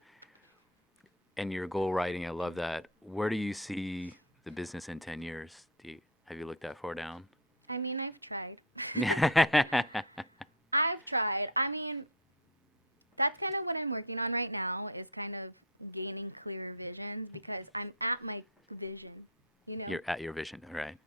and your goal writing. I love that. Where do you see the business in 10 years? Have you looked that far down? I mean, I've tried. I've tried. I mean, that's kind of what I'm working on right now, is kind of gaining clearer visions, because I'm at my vision, you know. You're at your vision, right?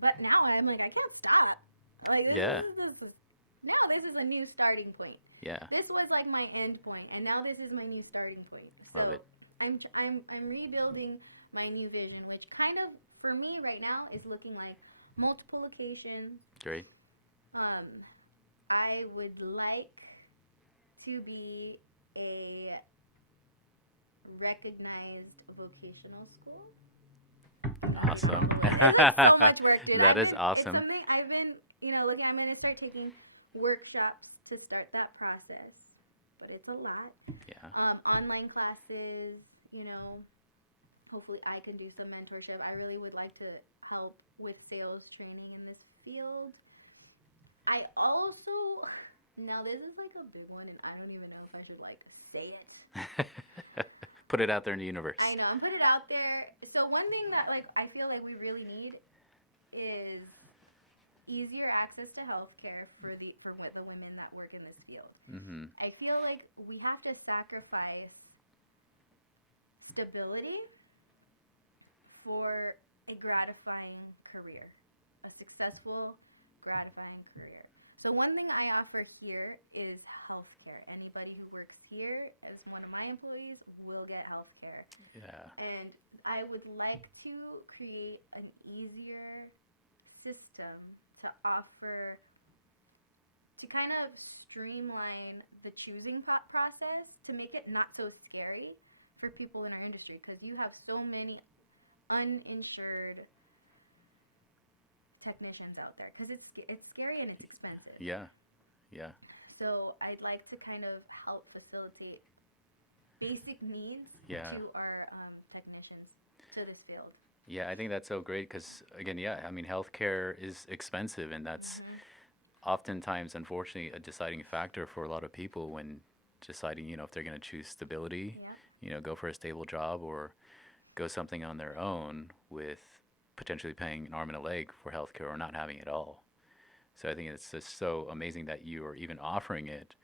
But now I'm like, I can't stop. Like, Yeah. This is a new starting point. Yeah. This was like my end point, and now this is my new starting point. So Love it. I'm rebuilding my new vision, which kind of, for me right now, is looking like multiple locations. Great. I would like to be a recognized vocational school. Awesome. So much work, dude. That is awesome. It's something I've been, you know, looking. I'm going to start taking workshops to start that process, but it's a lot. Yeah. Online classes, you know. Hopefully, I can do some mentorship. I really would like to help with sales training in this field. I also, now this is like a big one, and I don't even know if I should like say it. Put it out there in the universe. I know, put it out there. So one thing that like I feel like we really need is easier access to healthcare for the women that work in this field. Mm-hmm. I feel like we have to sacrifice stability for a gratifying career, a successful, gratifying career. So one thing I offer here is healthcare. Anybody who works here as one of my employees will get healthcare. Yeah. And I would like to create an easier system to offer, to kind of streamline the choosing process, to make it not so scary for people in our industry, because you have so many uninsured technicians out there, because it's scary and it's expensive. Yeah. So I'd like to kind of help facilitate basic needs Yeah. to our technicians. to this field. Yeah, I think that's so great because, again, yeah, I mean, healthcare is expensive, and that's Hmm. oftentimes, unfortunately, a deciding factor for a lot of people when deciding, if they're going to choose stability, Yeah. go for a stable job or go something on their own with potentially paying an arm and a leg for healthcare or not having it all. So I think it's just so amazing that you are even offering it,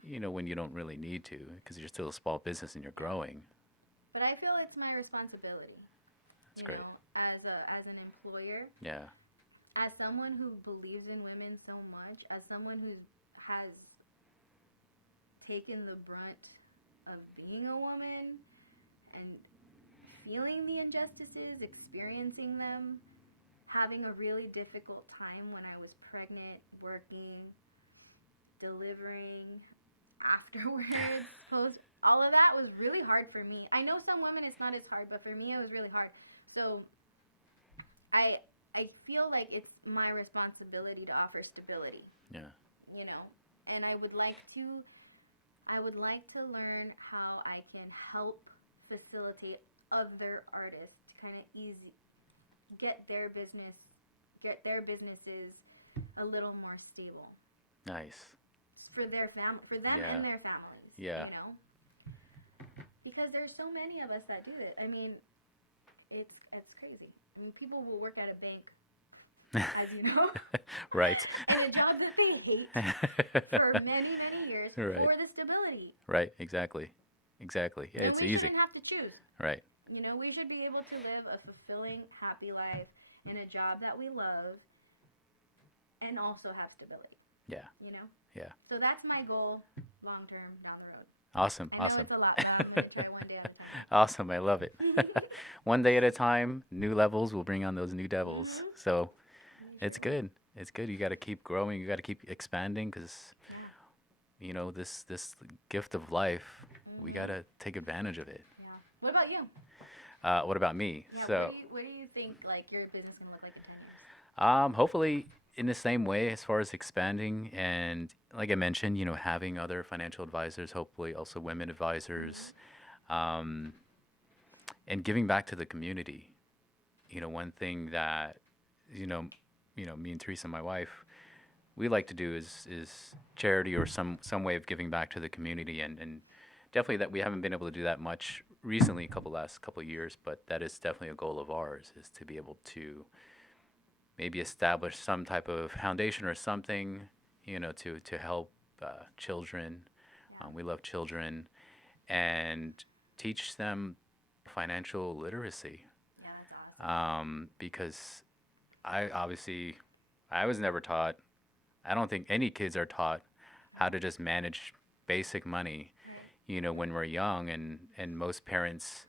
when you don't really need to because you're still a small business and you're growing. But I feel it's my responsibility, That's great. as an employer, Yeah. as someone who believes in women so much, as someone who has taken the brunt of being a woman and feeling the injustices, experiencing them, having a really difficult time when I was pregnant, working, delivering, afterwards, post, all of that was really hard for me. I know some women it's not as hard, but for me it was really hard. So I I feel like it's my responsibility to offer stability, Yeah. you know. And I would like to learn how I can help facilitate other artists to kind of easy get their business get their businesses a little more stable Nice. for them Yeah. and their families, Yeah. because there's so many of us that do it. I mean, it's crazy. I mean, people will work at a bank, as you know, Right. in a job that they hate for many, many years Right. for the stability. Right. Exactly. Exactly. Yeah, And it's we easy. shouldn't have to choose. Right. We should be able to live a fulfilling, happy life in a job that we love and also have stability. Yeah. Yeah. So that's my goal long term down the road. Awesome. I know Awesome. it's a lot, but I'm going to try one day at a time. Awesome. I love it. One day at a time, new levels will bring on those new devils. Mhm. So it's good. It's good. You got to keep growing. You got to keep expanding because, this gift of life, we got Mhm. to take advantage of it. Yeah. What about you? What about me? Yeah. So, What do you think like your business is gonna look like in 10 years? hopefully in the same way as far as expanding and like I mentioned, having other financial advisors, hopefully also women advisors, um, and giving back to the community. One thing that, you know, me and Teresa, my wife, we like to do is charity or some way of giving back to the community, and definitely that we haven't been able to do that much recently, last couple of years, but that is definitely a goal of ours is to be able to maybe establish some type of foundation or something, to help children. Yeah. We love children and teach them financial literacy. Yeah, that's awesome. Because I was never taught. I don't think any kids are taught how to just manage basic money, Right. when we're young, and most parents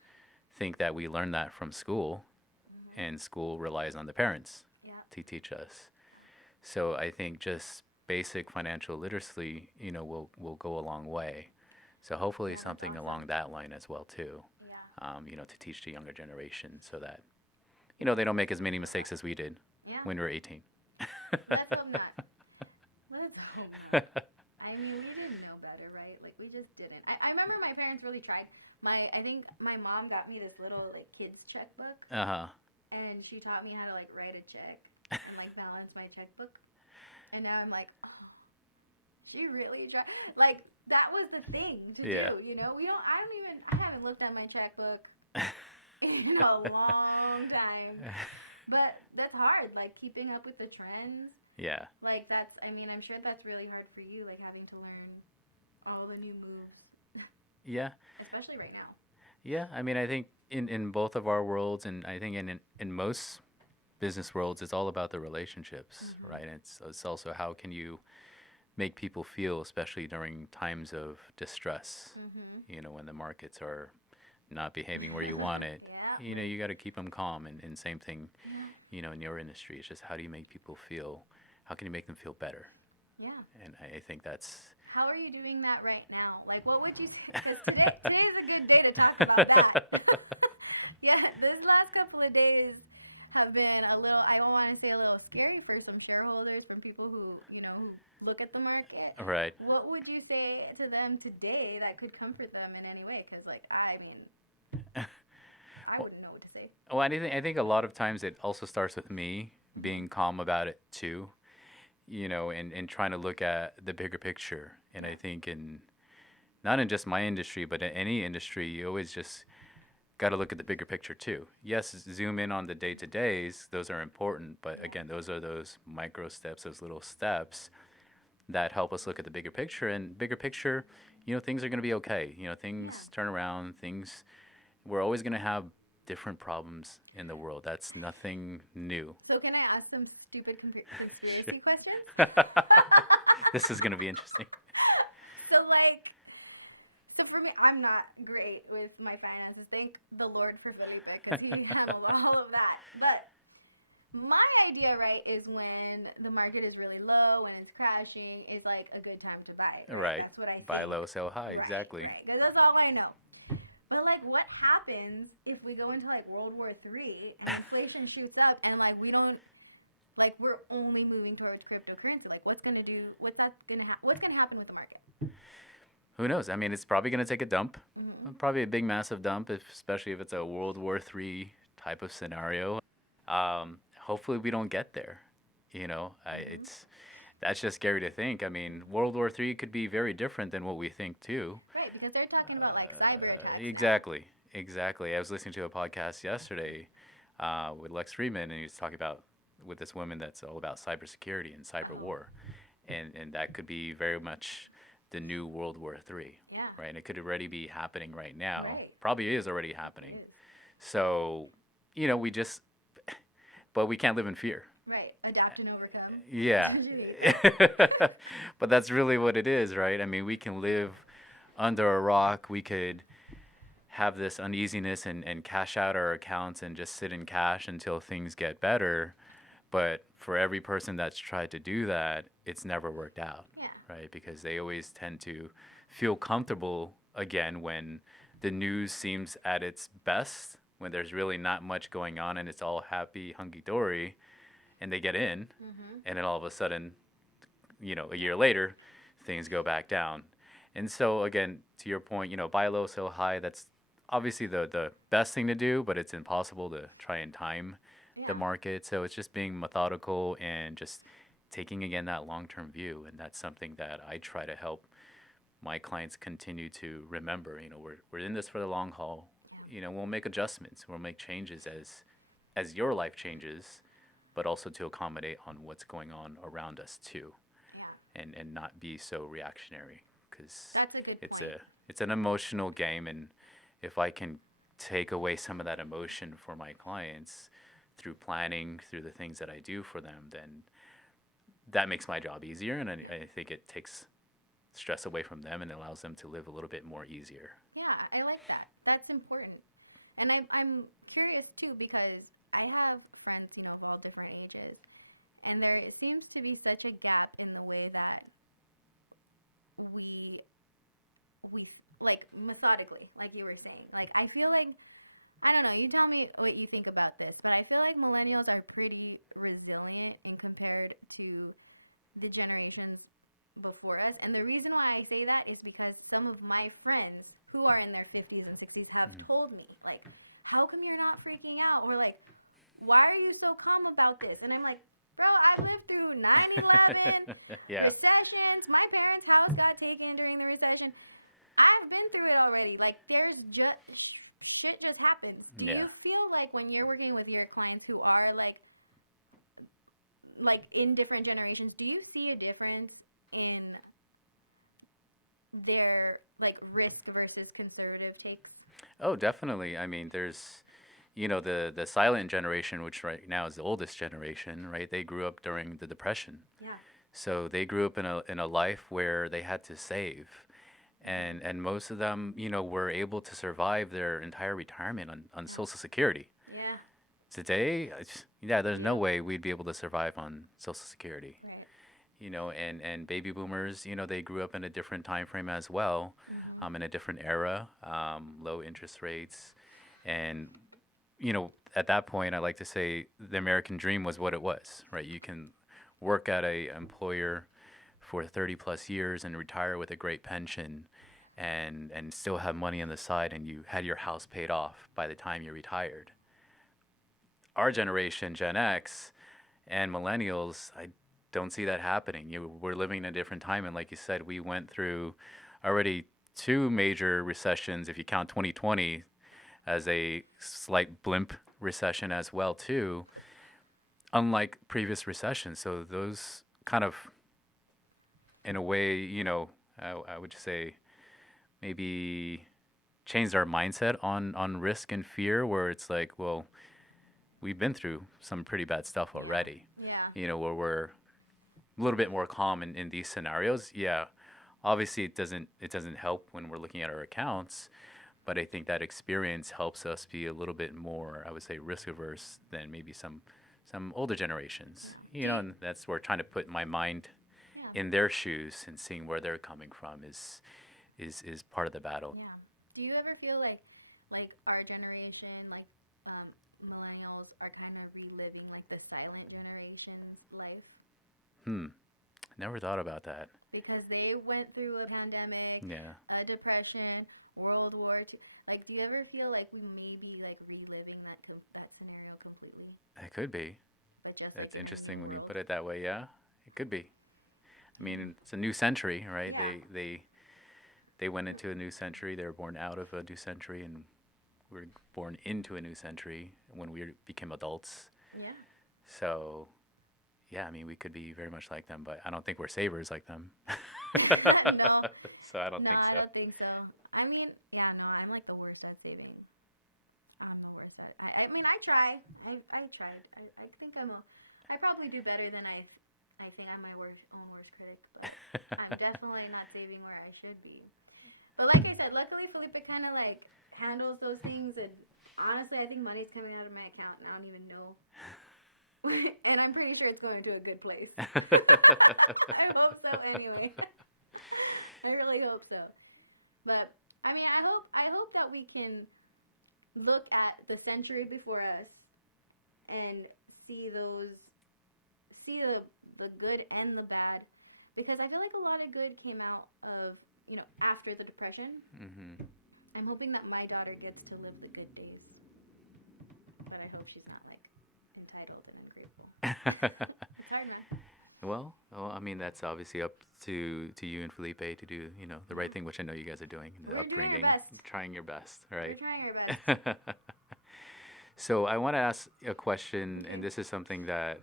think that we learn that from school, Mhm. and school relies on the parents Yeah. to teach us. So I think just basic financial literacy, will go a long way. So hopefully Yeah, that's something awesome. along that line as well too, Yeah. to teach the younger generation so that, they don't make as many mistakes as we did Yeah. when we were 18. Let's hope not. Let's hope not. I mean, we didn't know better, right? Like we just didn't. I remember my parents really tried. I think my mom got me this little like kids checkbook, Uh-huh. and she taught me how to like write a check and like balance my checkbook. And now I'm like, oh, she really tried. Like that was the thing to Yeah. do. I haven't looked at my checkbook in a long time. But that's hard, like keeping up with the trends. Yeah. Like I mean, I'm sure that's really hard for you, like having to learn all the new moves, Yeah. especially right now. Yeah. I mean, I think in both of our worlds, and I think in most business worlds, it's all about the relationships, Mhm. right? It's also how can you make people feel, especially during times of distress, Mhm. when the markets are not behaving where you want it. Yeah. You got to keep them calm. And same thing, Yeah. in your industry. It's just how do you make people feel? How can you make them feel better? Yeah. And I think that's. How are you doing that right now? Like, what would you say? Because today is a good day to talk about that. Yeah, this last couple of days have been a little. I don't want to say a little scary for some shareholders, from people who who look at the market. Right. What would you say to them today that could comfort them in any way? Because, like, I mean, I Well, wouldn't know what to say. well, I think a lot of times it also starts with me being calm about it too, and trying to look at the bigger picture. And I think in not in just my industry, but in any industry, you always just got to look at the bigger picture too. Yes, zoom in on the day to days; those are important. But again, those are those micro steps, those little steps that help us look at the bigger picture. And bigger picture, things are going to be okay. Yeah. Things turn around. Things We're always going to have different problems in the world. That's nothing new. So can I ask some stupid Sure. conspiracy questions? This is going to be interesting. So like, so for me, I'm not great with my finances. Thank the Lord for Felipe because he handled all of that. But my idea, right, is when the market is really low and it's crashing, is like a good time to buy. Right? Right. That's what I Buy think. low, sell high. Right, Exactly. right. Because that's all I know. But like, what happens if we go into like World War III and inflation shoots up and like we don't like we're only moving towards cryptocurrency? Like, what's gonna do? What's gonna happen with the market? Who knows? I mean, it's probably going to take a dump. Mm-hmm. Probably a big, massive dump, especially if it's a World War III type of scenario. Hopefully, we don't get there. Mm-hmm. That's just scary to think. I mean, World War III could be very different than what we think too. Right, because they're talking about like cyber attacks now. Exactly, exactly. I was listening to a podcast yesterday with Lex Friedman, and he was talking about with this woman that's all about cybersecurity and cyber Oh, war, and that could be very much the new World War III, yeah. right? And it could already be happening right now. Right. Probably is already It happening. is. So, we just, but we can't live in fear. Right. Adapt and overcome. That's Yeah. what you need. But that's really what it is, right? I mean, we can live under a rock. We could have this uneasiness and cash out our accounts and just sit in cash until things get better. But for every person that's tried to do that, it's never worked out, Yeah. right? Because they always tend to feel comfortable again when the news seems at its best, when there's really not much going on and it's all happy, hunky dory, and they get in, Mm-hmm. and then all of a sudden, a year later, things go back down. And so again, to your point, buy low, sell high. That's obviously the best thing to do, but it's impossible to try and time the Yeah. market. So it's just being methodical and just taking again that long-term view, and that's something that I try to help my clients continue to remember. We're in this for the long haul. We'll make adjustments, we'll make changes as your life changes, but also to accommodate on what's going on around us too, Yeah. and not be so reactionary, because That's a good it's point. a it's an emotional game. And if I can take away some of that emotion for my clients through planning, through the things that I do for them, then that makes my job easier, and I think it takes stress away from them and allows them to live a little bit more easier. Yeah, I like that. That's important. And I'm curious too because I have friends, of all different ages, and there seems to be such a gap in the way that we we like methodically, like you were saying. Like I feel like I don't know. You tell me what you think about this, but I feel like millennials are pretty resilient in compared to the generations before us. And the reason why I say that is because some of my friends who are in their 50s and 60s have Mm. told me, like, how come you're not freaking out? Or, like, why are you so calm about this? And I'm like, bro, I lived through 9/11, Yeah. recessions. My parents' house got taken during the recession. I've been through it already. Like, there's just shit just happens. Do Yeah. you feel like when you're working with your clients who are like in different generations, do you see a difference in their like risk versus conservative takes? Oh, definitely. I mean, there's, the silent generation, which right now is the oldest generation, right? They grew up during the Depression. Yeah. So they grew up in a life where they had to save. And most of them, were able to survive their entire retirement on Social Security. Yeah. Today, yeah, there's no way we'd be able to survive on Social Security. Right. And baby boomers, they grew up in a different time frame as well, Mm-hmm. in a different era, low interest rates. And, at that point, I like to say the American dream was what it was, right? You can work at a employer for 30 plus years and retire with a great pension. and still have money on the side, and you had your house paid off by the time you retired. Our generation, Gen X and millennials, I don't see that happening. We're living in a different time, and like you said, we went through already two major recessions. If you count 2020 as a slight blimp recession as well, too, unlike previous recessions. So those kind of, in a way, I would say maybe changed our mindset on risk and fear, where it's like, well, we've been through some pretty bad stuff already. Yeah. Where we're a little bit more calm in these scenarios. Yeah, obviously it doesn't help when we're looking at our accounts, but I think that experience helps us be a little bit more, I would say, risk averse than maybe some older generations. And that's where trying to put my mind Yeah. in their shoes and seeing where they're coming from is part of the battle. Yeah. Do you ever feel like our generation, like millennials, are kind of reliving like the silent generation's life? Never thought about that. Because they went through a pandemic, Yeah, a depression, World War II. Like, do you ever feel like we may be like reliving that scenario completely? it could be. But just That's like in a interesting new when you world? put it that way. Yeah, it could be. I mean, it's a new century, right? Yeah. They went into a new century. They were born out of a new century, and we were born into a new century when we became adults. Yeah. So, yeah, I mean, we could be very much like them, but I don't think we're savers like them. No. So I don't No, think I so. don't think so. I mean, yeah, no, I'm like the worst at saving. I'm the worst at. I mean, I try. I tried. I think I probably do better than I think I'm my own worst critic, but I'm definitely not saving where I should be. But like I said, luckily Felipe kind of like handles those things, and honestly, I think money's coming out of my account, and I don't even know. And I'm pretty sure it's going to a good place. I hope so. Anyway, I really hope so. But I mean, I hope that we can look at the century before us and see the good and the bad, because I feel like a lot of good came out of after the depression. Hmm. I'm hoping that my daughter gets to live the good days, but I hope she's not like entitled and ungrateful. It's hard enough. Well, I mean, that's obviously up to you and Felipe to do, the right thing, which I know you guys are doing in the We're doing our upbringing, best. trying your best, We're right? trying our best. So I want to ask a question, and this is something that,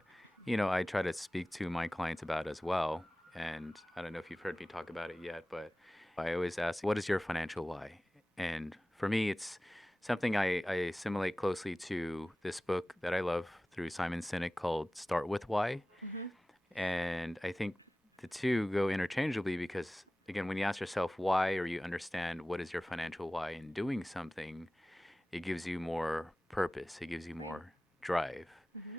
I try to speak to my clients about as well. And I don't know if you've heard me talk about it yet, but I always ask, what is your financial why? And for me, it's something I assimilate closely to this book that I love through Simon Sinek called Start With Why. Hmm. And I think the two go interchangeably because, again, when you ask yourself why, or you understand what is your financial why in doing something, it gives you more purpose, it gives you more drive. Hmm.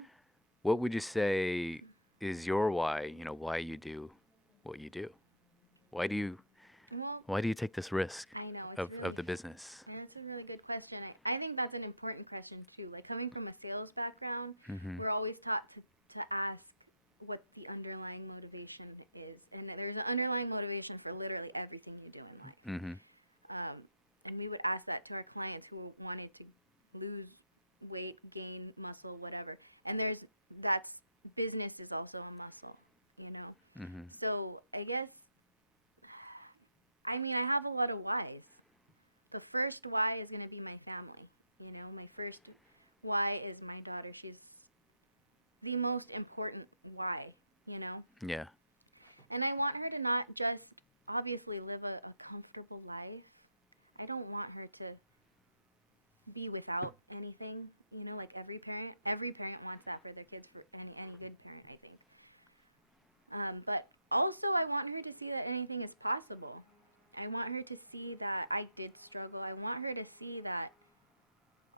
What would you say is your why, why you do what you do? Why do you Well, why do you take this risk I know of the business? that's a really good question. I think that's an important question too. Like coming from a sales background, Mm-hmm. we're always taught to ask what the underlying motivation is, and there's an underlying motivation for literally everything you do in life. Mm-hmm. And we would ask that to our clients who wanted to lose weight, gain muscle, whatever. And that's business is also a muscle. Mm-hmm. So I guess, I mean, I have a lot of whys. The first why is going to be my family. My first why is my daughter. She's the most important why. Yeah. And I want her to not just obviously live a comfortable life. I don't want her to be without anything, like every parent wants that for their kids, for any good parent, I think. But also I want her to see that anything is possible. I want her to see that I did struggle. I want her to see that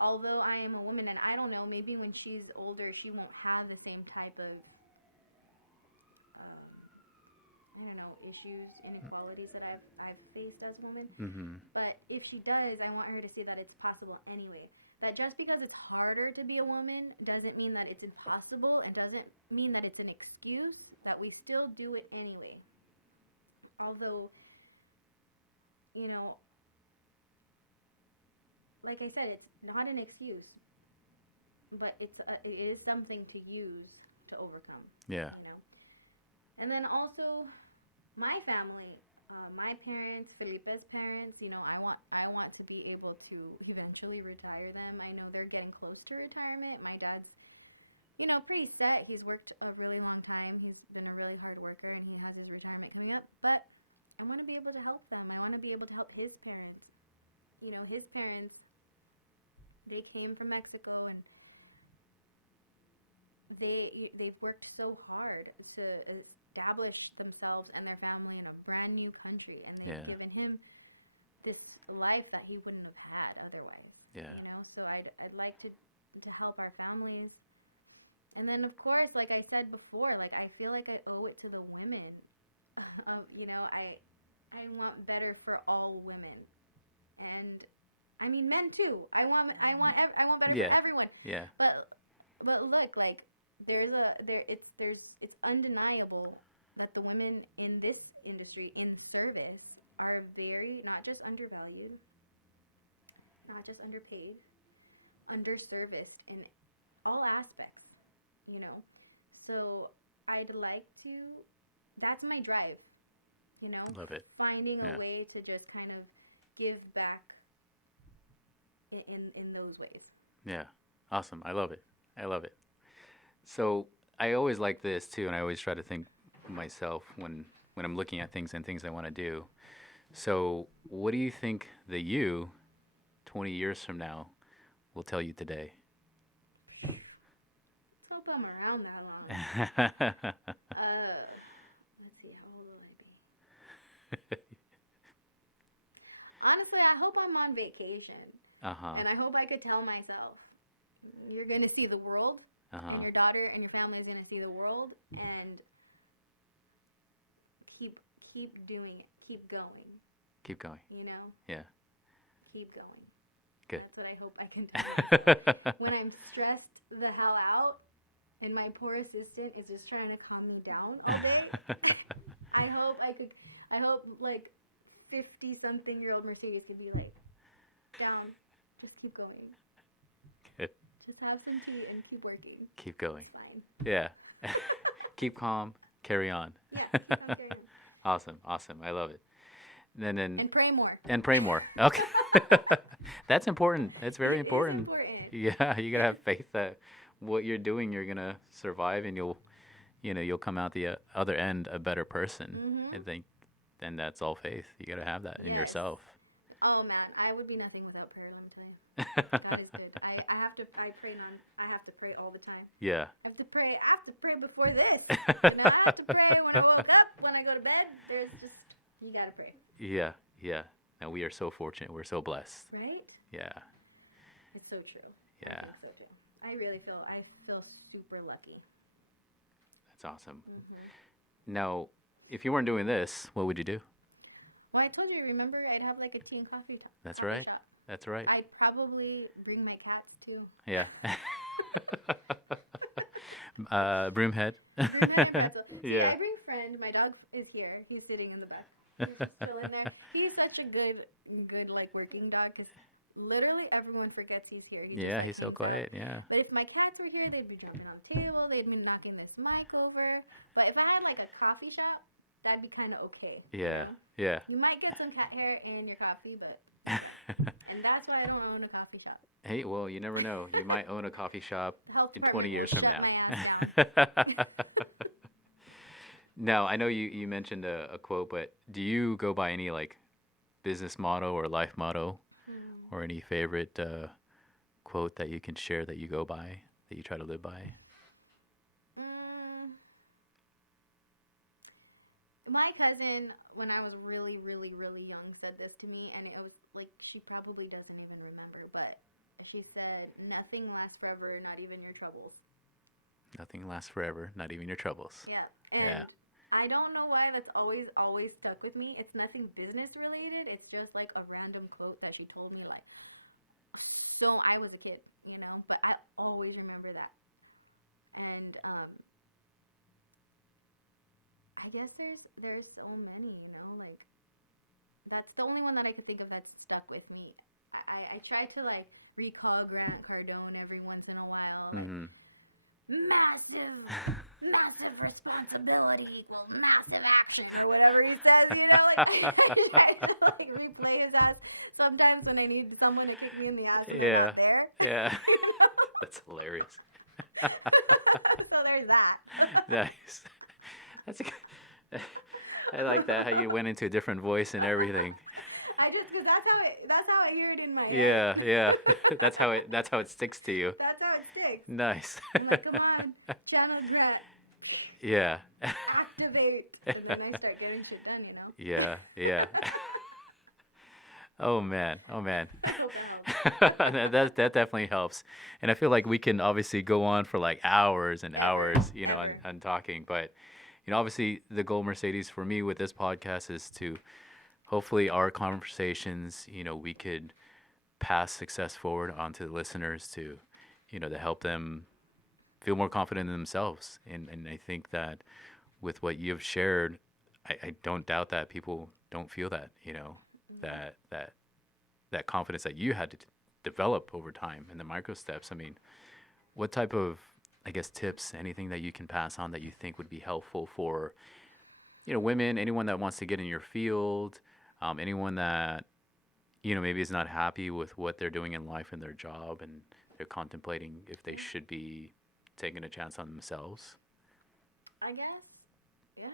although I am a woman, and I don't know, maybe when she's older she won't have the same type of I don't know, issues, inequalities that I've faced as a woman. Mm-hmm. But if she does, I want her to see that it's possible anyway. That just because it's harder to be a woman doesn't mean that it's impossible, and doesn't mean that it's an excuse, that we still do it anyway. Although, you know, like I said, it's not an excuse, but it is something to use to overcome. Yeah. You know, and then also my family, my parents, Felipe's parents. You know, I want to be able to eventually retire them. I know they're getting close to retirement. My dad's, you know, pretty set. He's worked a really long time. He's been a really hard worker, and he has his retirement coming up. But I want to be able to help them. I want to be able to help his parents. You know, his parents, they came from Mexico, and they've worked so hard to establish themselves and their family in a brand new country, and they've given him this life that he wouldn't have had otherwise. Yeah. You know, so I'd like to help our families. And then, of course, like I said before, like I feel like I owe it to the women. You know, I want better for all women, and I mean men too. I want better for everyone. Yeah. But look, like it's undeniable that the women in this industry, in service, are very not just undervalued, not just underpaid, underserviced in all aspects. You know, so I'd like to. That's my drive. You know, love it. Finding a way to just kind of give back in those ways. Yeah, awesome. I love it. I love it. So I always like this too, and I always try to think myself when I'm looking at things and things I want to do. So what do you think the you 20 years from now will tell you today? Let's hope I'm around that long. Let's see, how old will I be? Honestly, I hope I'm on vacation. And I hope I could tell myself, you're going to see the world, and your daughter and your family is going to see the world, and keep doing it. Keep going. Keep going. You know? Yeah. Keep going. Good. That's what I hope I can do. When I'm stressed the hell out, and my poor assistant is just trying to calm me down all day, I hope like 50-something-year-old Mercedes could be like, down, just keep going. Good. Just have some tea and keep working. Keep going. It's fine. Yeah. Keep calm, carry on. Yeah, okay. Awesome. I love it. And pray more. And pray more. Okay. That's important. That's very important. It is important. Yeah, you gotta have faith that what you're doing, you're gonna survive, and you'll come out the other end a better person. I think, then that's all faith. You gotta have that in yourself. Oh man, I would be nothing without prayer. Let me tell you. God is good. I have to pray all the time. Yeah. I have to pray before this. You know, I have to pray when I wake up, when I go to bed. You gotta pray. Yeah. Now we are so fortunate. We're so blessed. Right? Yeah. It's so true. Yeah. It's so true. I really feel super lucky. That's awesome. Now, if you weren't doing this, what would you do? Well, I told you, remember, I'd have like a tea and coffee shop. That's right. That's right. I'd probably bring my cats too. Yeah. Broomhead. Yeah. I bring friend. My dog is here. He's sitting in the back. He's just still in there. He's such a good like working dog, because literally everyone forgets he's here. He's so quiet. Yeah. But if my cats were here, they'd be jumping on the table. They'd be knocking this mic over. But if I had like a coffee shop, that'd be kind of okay. Yeah. You know? Yeah. You might get some cat hair in your coffee, but and that's why I don't own a coffee shop. Hey, well, you never know. You might own a coffee shop in 20 years from now. Now, I know you mentioned a quote, but do you go by any like business motto or life motto, or any favorite quote that you can share that you go by, that you try to live by? My cousin, when I was really, really, really young, said this to me, and it was like, she probably doesn't even remember, but she said, nothing lasts forever, not even your troubles. Nothing lasts forever, not even your troubles. Yeah. And I don't know why that's always stuck with me. It's nothing business related. It's just like a random quote that she told me, like, so I was a kid, you know, but I always remember that. And, I guess there's so many, you know, like, That's the only one that I could think of that's stuck with me. I try to like recall Grant Cardone every once in a while. Mm-hmm. Massive responsibility equals massive action, or whatever he says, you know? Like, I try to like replay his ass sometimes when I need someone to kick me in the ass when I'm not there. Yeah. You know? That's hilarious. So there's that. Nice. That's a good, I like that, how you went into a different voice and everything. Because that's how I hear it in my head. Yeah. That's how it sticks to you. That's how it sticks. Nice. I'm like, come on, channel jet. Yeah. Activate. And then I start getting shit done, you know? Yeah. Oh man. I hope it helps. That definitely helps. And I feel like we can obviously go on for like hours and hours, you know, on talking. But, you know, obviously the goal, Mercedes, for me with this podcast is to hopefully our conversations, you know, we could pass success forward onto the listeners to, you know, to help them feel more confident in themselves. And I think that with what you've shared, I don't doubt that people don't feel that, you know, that confidence that you had to develop over time in the micro steps. I mean, what type of, I guess, tips, anything that you can pass on that you think would be helpful for, you know, women, anyone that wants to get in your field, anyone that, you know, maybe is not happy with what they're doing in life and their job, and they're contemplating if they should be taking a chance on themselves? I guess, yeah,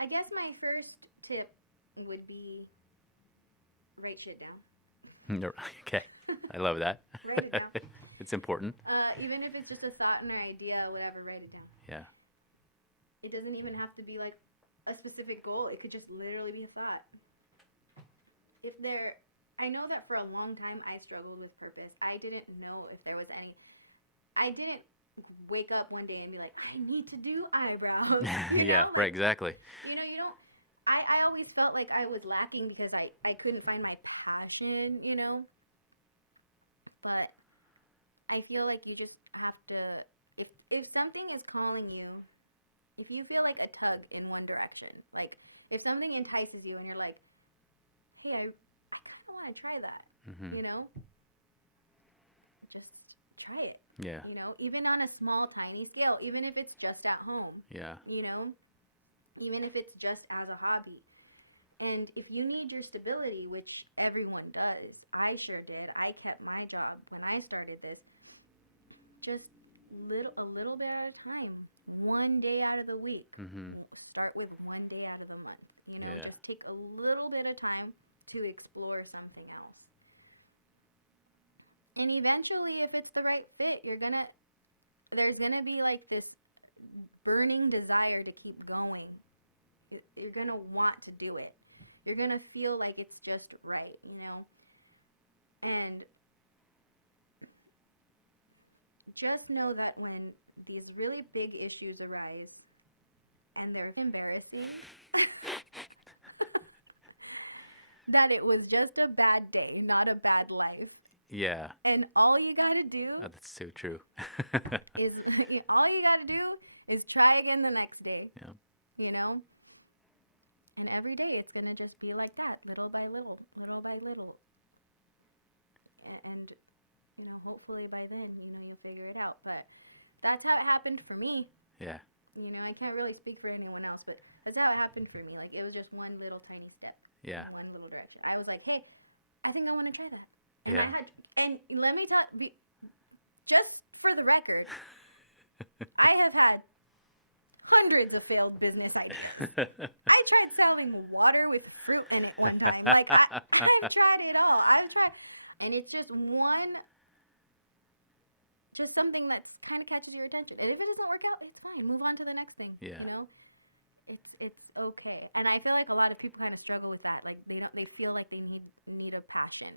I guess my first tip would be write shit down. Okay. I love that. Write it down. It's important. Even if it's just a thought and an idea, whatever, write it down. Yeah. It doesn't even have to be like a specific goal. It could just literally be a thought. I know that for a long time I struggled with purpose. I didn't know if there was any. I didn't wake up one day and be like, I need to do eyebrows. Yeah, right, exactly. You know, you don't. I always felt like I was lacking because I couldn't find my passion, you know. But I feel like you just have to, if something is calling you, if you feel like a tug in one direction, like if something entices you and you're like, hey, I kind of want to try that, you know, just try it. Yeah. You know, even on a small, tiny scale, even if it's just at home. Yeah. You know, even if it's just as a hobby. And if you need your stability, which everyone does, I sure did. I kept my job when I started this. Just a little bit at a time. One day out of the week. Start with one day out of the month. You know, just take a little bit of time to explore something else. And eventually, if it's the right fit, there's gonna be like this burning desire to keep going. You're gonna want to do it. You're gonna feel like it's just right, you know? And just know that when these really big issues arise, and they're embarrassing, that it was just a bad day, not a bad life. Yeah. And all you gotta do that's so true. is try again the next day. Yeah. You know? And every day it's gonna just be like that, little by little, little by little. And you know, hopefully by then, you know, you figure it out. But that's how it happened for me. Yeah. You know, I can't really speak for anyone else, but that's how it happened for me. Like, it was just one little tiny step. Yeah. In one little direction. I was like, hey, I think I want to try that. Yeah. And let me tell you, just for the record, I have had hundreds of failed business ideas. I tried selling water with fruit in it one time. Like, I have tried it all. I've tried, and it's just something that kind of catches your attention. And if it doesn't work out, it's fine. Move on to the next thing. Yeah. You know, it's okay. And I feel like a lot of people kind of struggle with that. Like, they feel like they need a passion.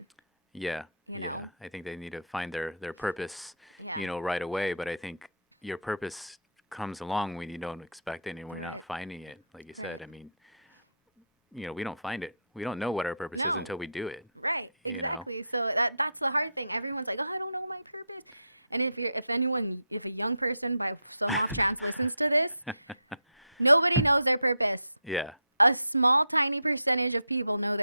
Yeah. You know? Yeah. I think they need to find their purpose, Yeah. you know, right away. But I think your purpose comes along when you don't expect it and we're not finding it. Like you said, I mean, you know, we don't find it. We don't know what our purpose is until we do it. Right. You know. Exactly. So that's the hard thing. Everyone's like, oh, I don't know my purpose. And if a young person by some chance listens to this, nobody knows their purpose. Yeah. a small, tiny percentage of people know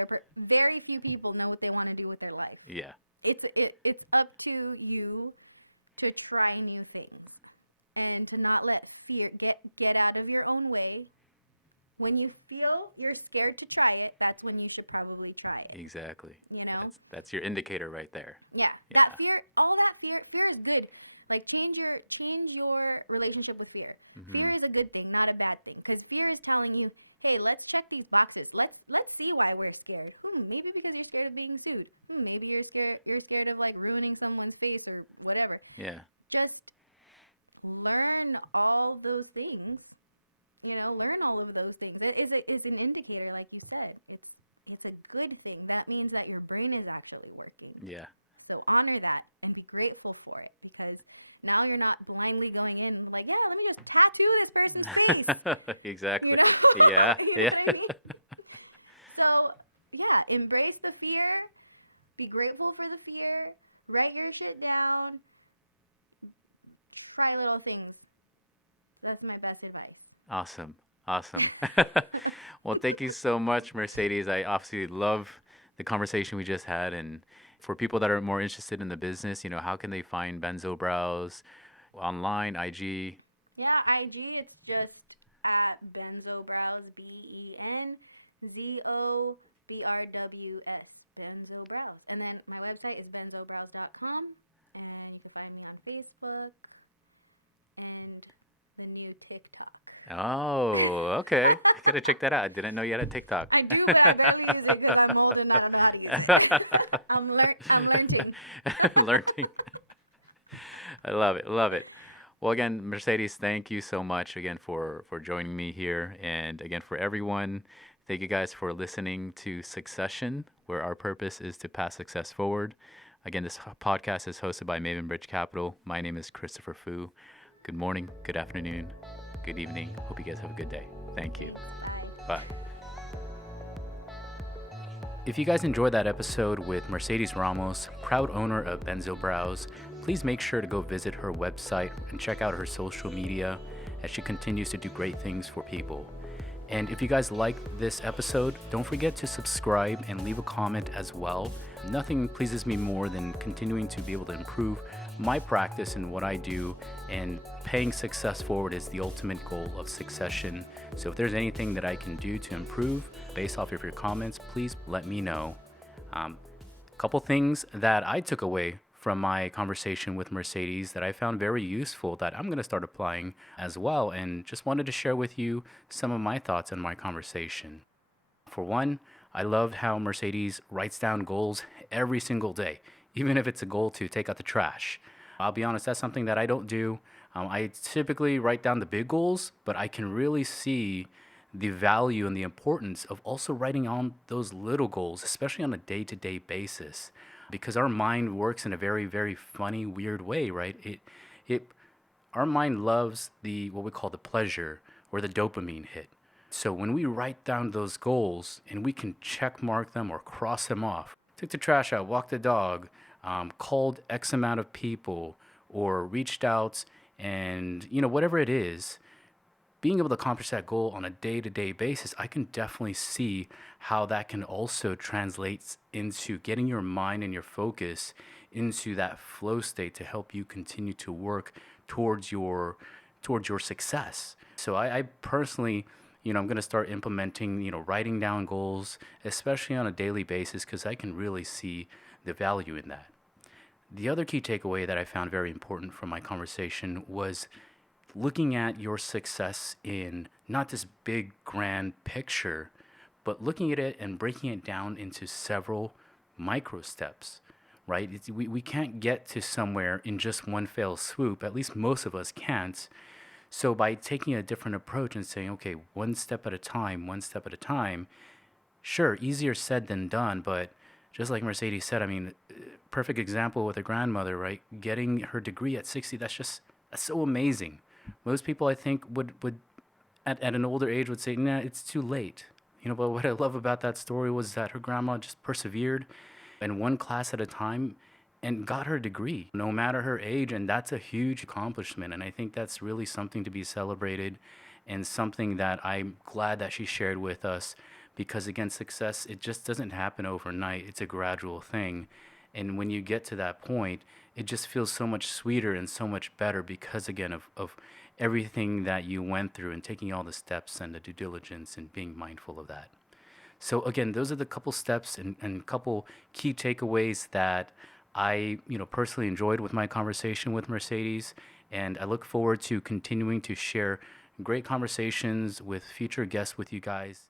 very few people know what they want to do with their life. Yeah. It's up to you to try new things and to not let fear get out of your own way. When you feel you're scared to try it, that's when you should probably try it. Exactly. You know? That's your indicator right there. Yeah. That fear, all that fear is good. Like change your relationship with fear. Mm-hmm. Fear is a good thing, not a bad thing. Because fear is telling you, hey, let's check these boxes. Let's see why we're scared. Maybe because you're scared of being sued. Maybe you're scared of like ruining someone's face or whatever. Yeah. Just learn all those things. Learn all of those things. It is an indicator, like you said. It's a good thing. That means that your brain is actually working. Yeah. So honor that and be grateful for it, because now you're not blindly going in like, yeah, let me just tattoo this person's face. Exactly. You know? Yeah. Yeah. What I mean? So yeah, embrace the fear. Be grateful for the fear. Write your shit down. Try little things. That's my best advice. Awesome. Well, thank you so much, Mercedes. I obviously love the conversation we just had. And for people that are more interested in the business, how can they find BenzoBrows online, IG? Yeah, IG, it's just at BenzoBrows, BenzoBrows, BenzoBrows. And then my website is benzobrows.com, and you can find me on Facebook and the new TikTok. Oh, okay. I gotta check that out. I didn't know you had a TikTok. I do, but I barely use it because I'm old and not allowed to use it. I'm learning. Learning. I love it. Well, again, Mercedes, thank you so much again for joining me here. And again, for everyone, thank you guys for listening to Succetion, where our purpose is to pass success forward. Again, this podcast is hosted by Maven Bridge Capital. My name is Christopher Fu. Good morning, good afternoon, good evening. Hope you guys have a good day. Thank you. Bye. If you guys enjoyed that episode with Mercedes Ramos, proud owner of BenzoBrows, please make sure to go visit her website and check out her social media as she continues to do great things for people. And if you guys like this episode, don't forget to subscribe and leave a comment as well. Nothing pleases me more than continuing to be able to improve my practice and what I do, and paying success forward is the ultimate goal of Succession. So if there's anything that I can do to improve based off of your comments, please let me know. A couple things that I took away from my conversation with Mercedes that I found very useful that I'm going to start applying as well, and just wanted to share with you some of my thoughts in my conversation. For one, I loved how Mercedes writes down goals every single day, even if it's a goal to take out the trash. I'll be honest, that's something that I don't do. I typically write down the big goals, but I can really see the value and the importance of also writing on those little goals, especially on a day-to-day basis, because our mind works in a very, very funny, weird way, right? Our mind loves what we call the pleasure or the dopamine hit. So when we write down those goals and we can check mark them or cross them off, took the trash out, walked the dog, called X amount of people, or reached out, and whatever it is, being able to accomplish that goal on a day-to-day basis, I can definitely see how that can also translate into getting your mind and your focus into that flow state to help you continue to work towards your success. So I personally, I'm going to start implementing, writing down goals, especially on a daily basis, because I can really see the value in that. The other key takeaway that I found very important from my conversation was looking at your success in not this big grand picture, but looking at it and breaking it down into several micro steps, right? We can't get to somewhere in just one fell swoop. At least most of us can't. So by taking a different approach and saying, okay, one step at a time, sure, easier said than done, but just like Mercedes said, I mean, perfect example with a grandmother, right? Getting her degree at 60, that's so amazing. Most people, I think, would at an older age would say, nah, it's too late. But what I love about that story was that her grandma just persevered in one class at a time and got her degree, no matter her age, and that's a huge accomplishment. And I think that's really something to be celebrated. and something that I'm glad that she shared with us, because again, success, it just doesn't happen overnight. It's a gradual thing. And when you get to that point, it just feels so much sweeter and so much better because, again, of everything that you went through and taking all the steps and the due diligence and being mindful of that. So again, those are the couple steps and couple key takeaways that I, personally enjoyed with my conversation with Mercedes, and I look forward to continuing to share great conversations with future guests with you guys.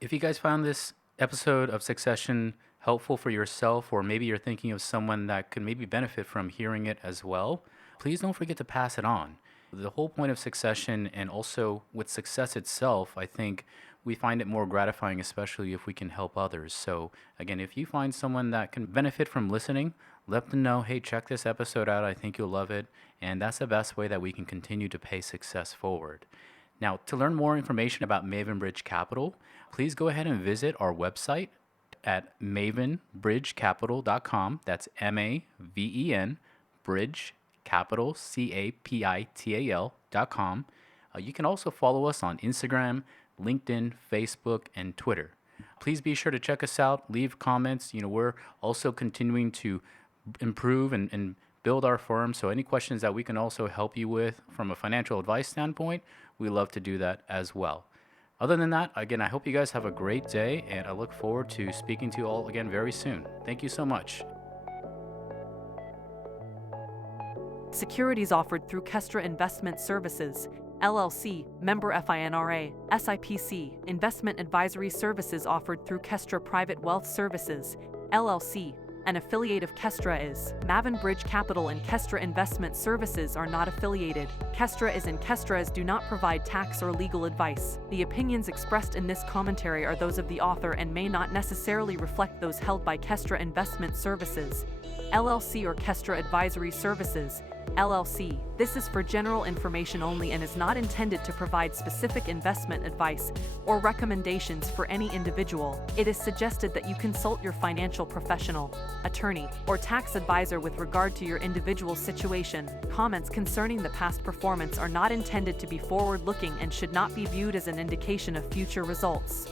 If you guys found this episode of Succession helpful for yourself, or maybe you're thinking of someone that could maybe benefit from hearing it as well, please don't forget to pass it on. The whole point of Succession, and also with success itself, I think we find it more gratifying, especially if we can help others. So again, if you find someone that can benefit from listening, let them know, hey, check this episode out. I think you'll love it. And that's the best way that we can continue to pay success forward. Now, to learn more information about Maven Bridge Capital, please go ahead and visit our website at mavenbridgecapital.com. That's MAVEN Bridge Capital, CAPITAL.com. You can also follow us on Instagram, LinkedIn, Facebook, and Twitter. Please be sure to check us out, leave comments. We're also continuing to improve and build our firm. So any questions that we can also help you with from a financial advice standpoint, we love to do that as well. Other than that, again, I hope you guys have a great day, and I look forward to speaking to you all again very soon. Thank you so much. Securities offered through Kestra Investment Services, LLC, member FINRA, SIPC. Investment advisory services offered through Kestra Private Wealth Services, LLC. An affiliate of Kestra is Maven Bridge Capital, and Kestra Investment Services are not affiliated. Kestra is and Kestras do not provide tax or legal advice. The opinions expressed in this commentary are those of the author and may not necessarily reflect those held by Kestra Investment Services, LLC, or Kestra Advisory Services, LLC. This is for general information only and is not intended to provide specific investment advice or recommendations for any individual. It is suggested that you consult your financial professional, attorney, or tax advisor with regard to your individual situation. Comments concerning the past performance are not intended to be forward-looking and should not be viewed as an indication of future results.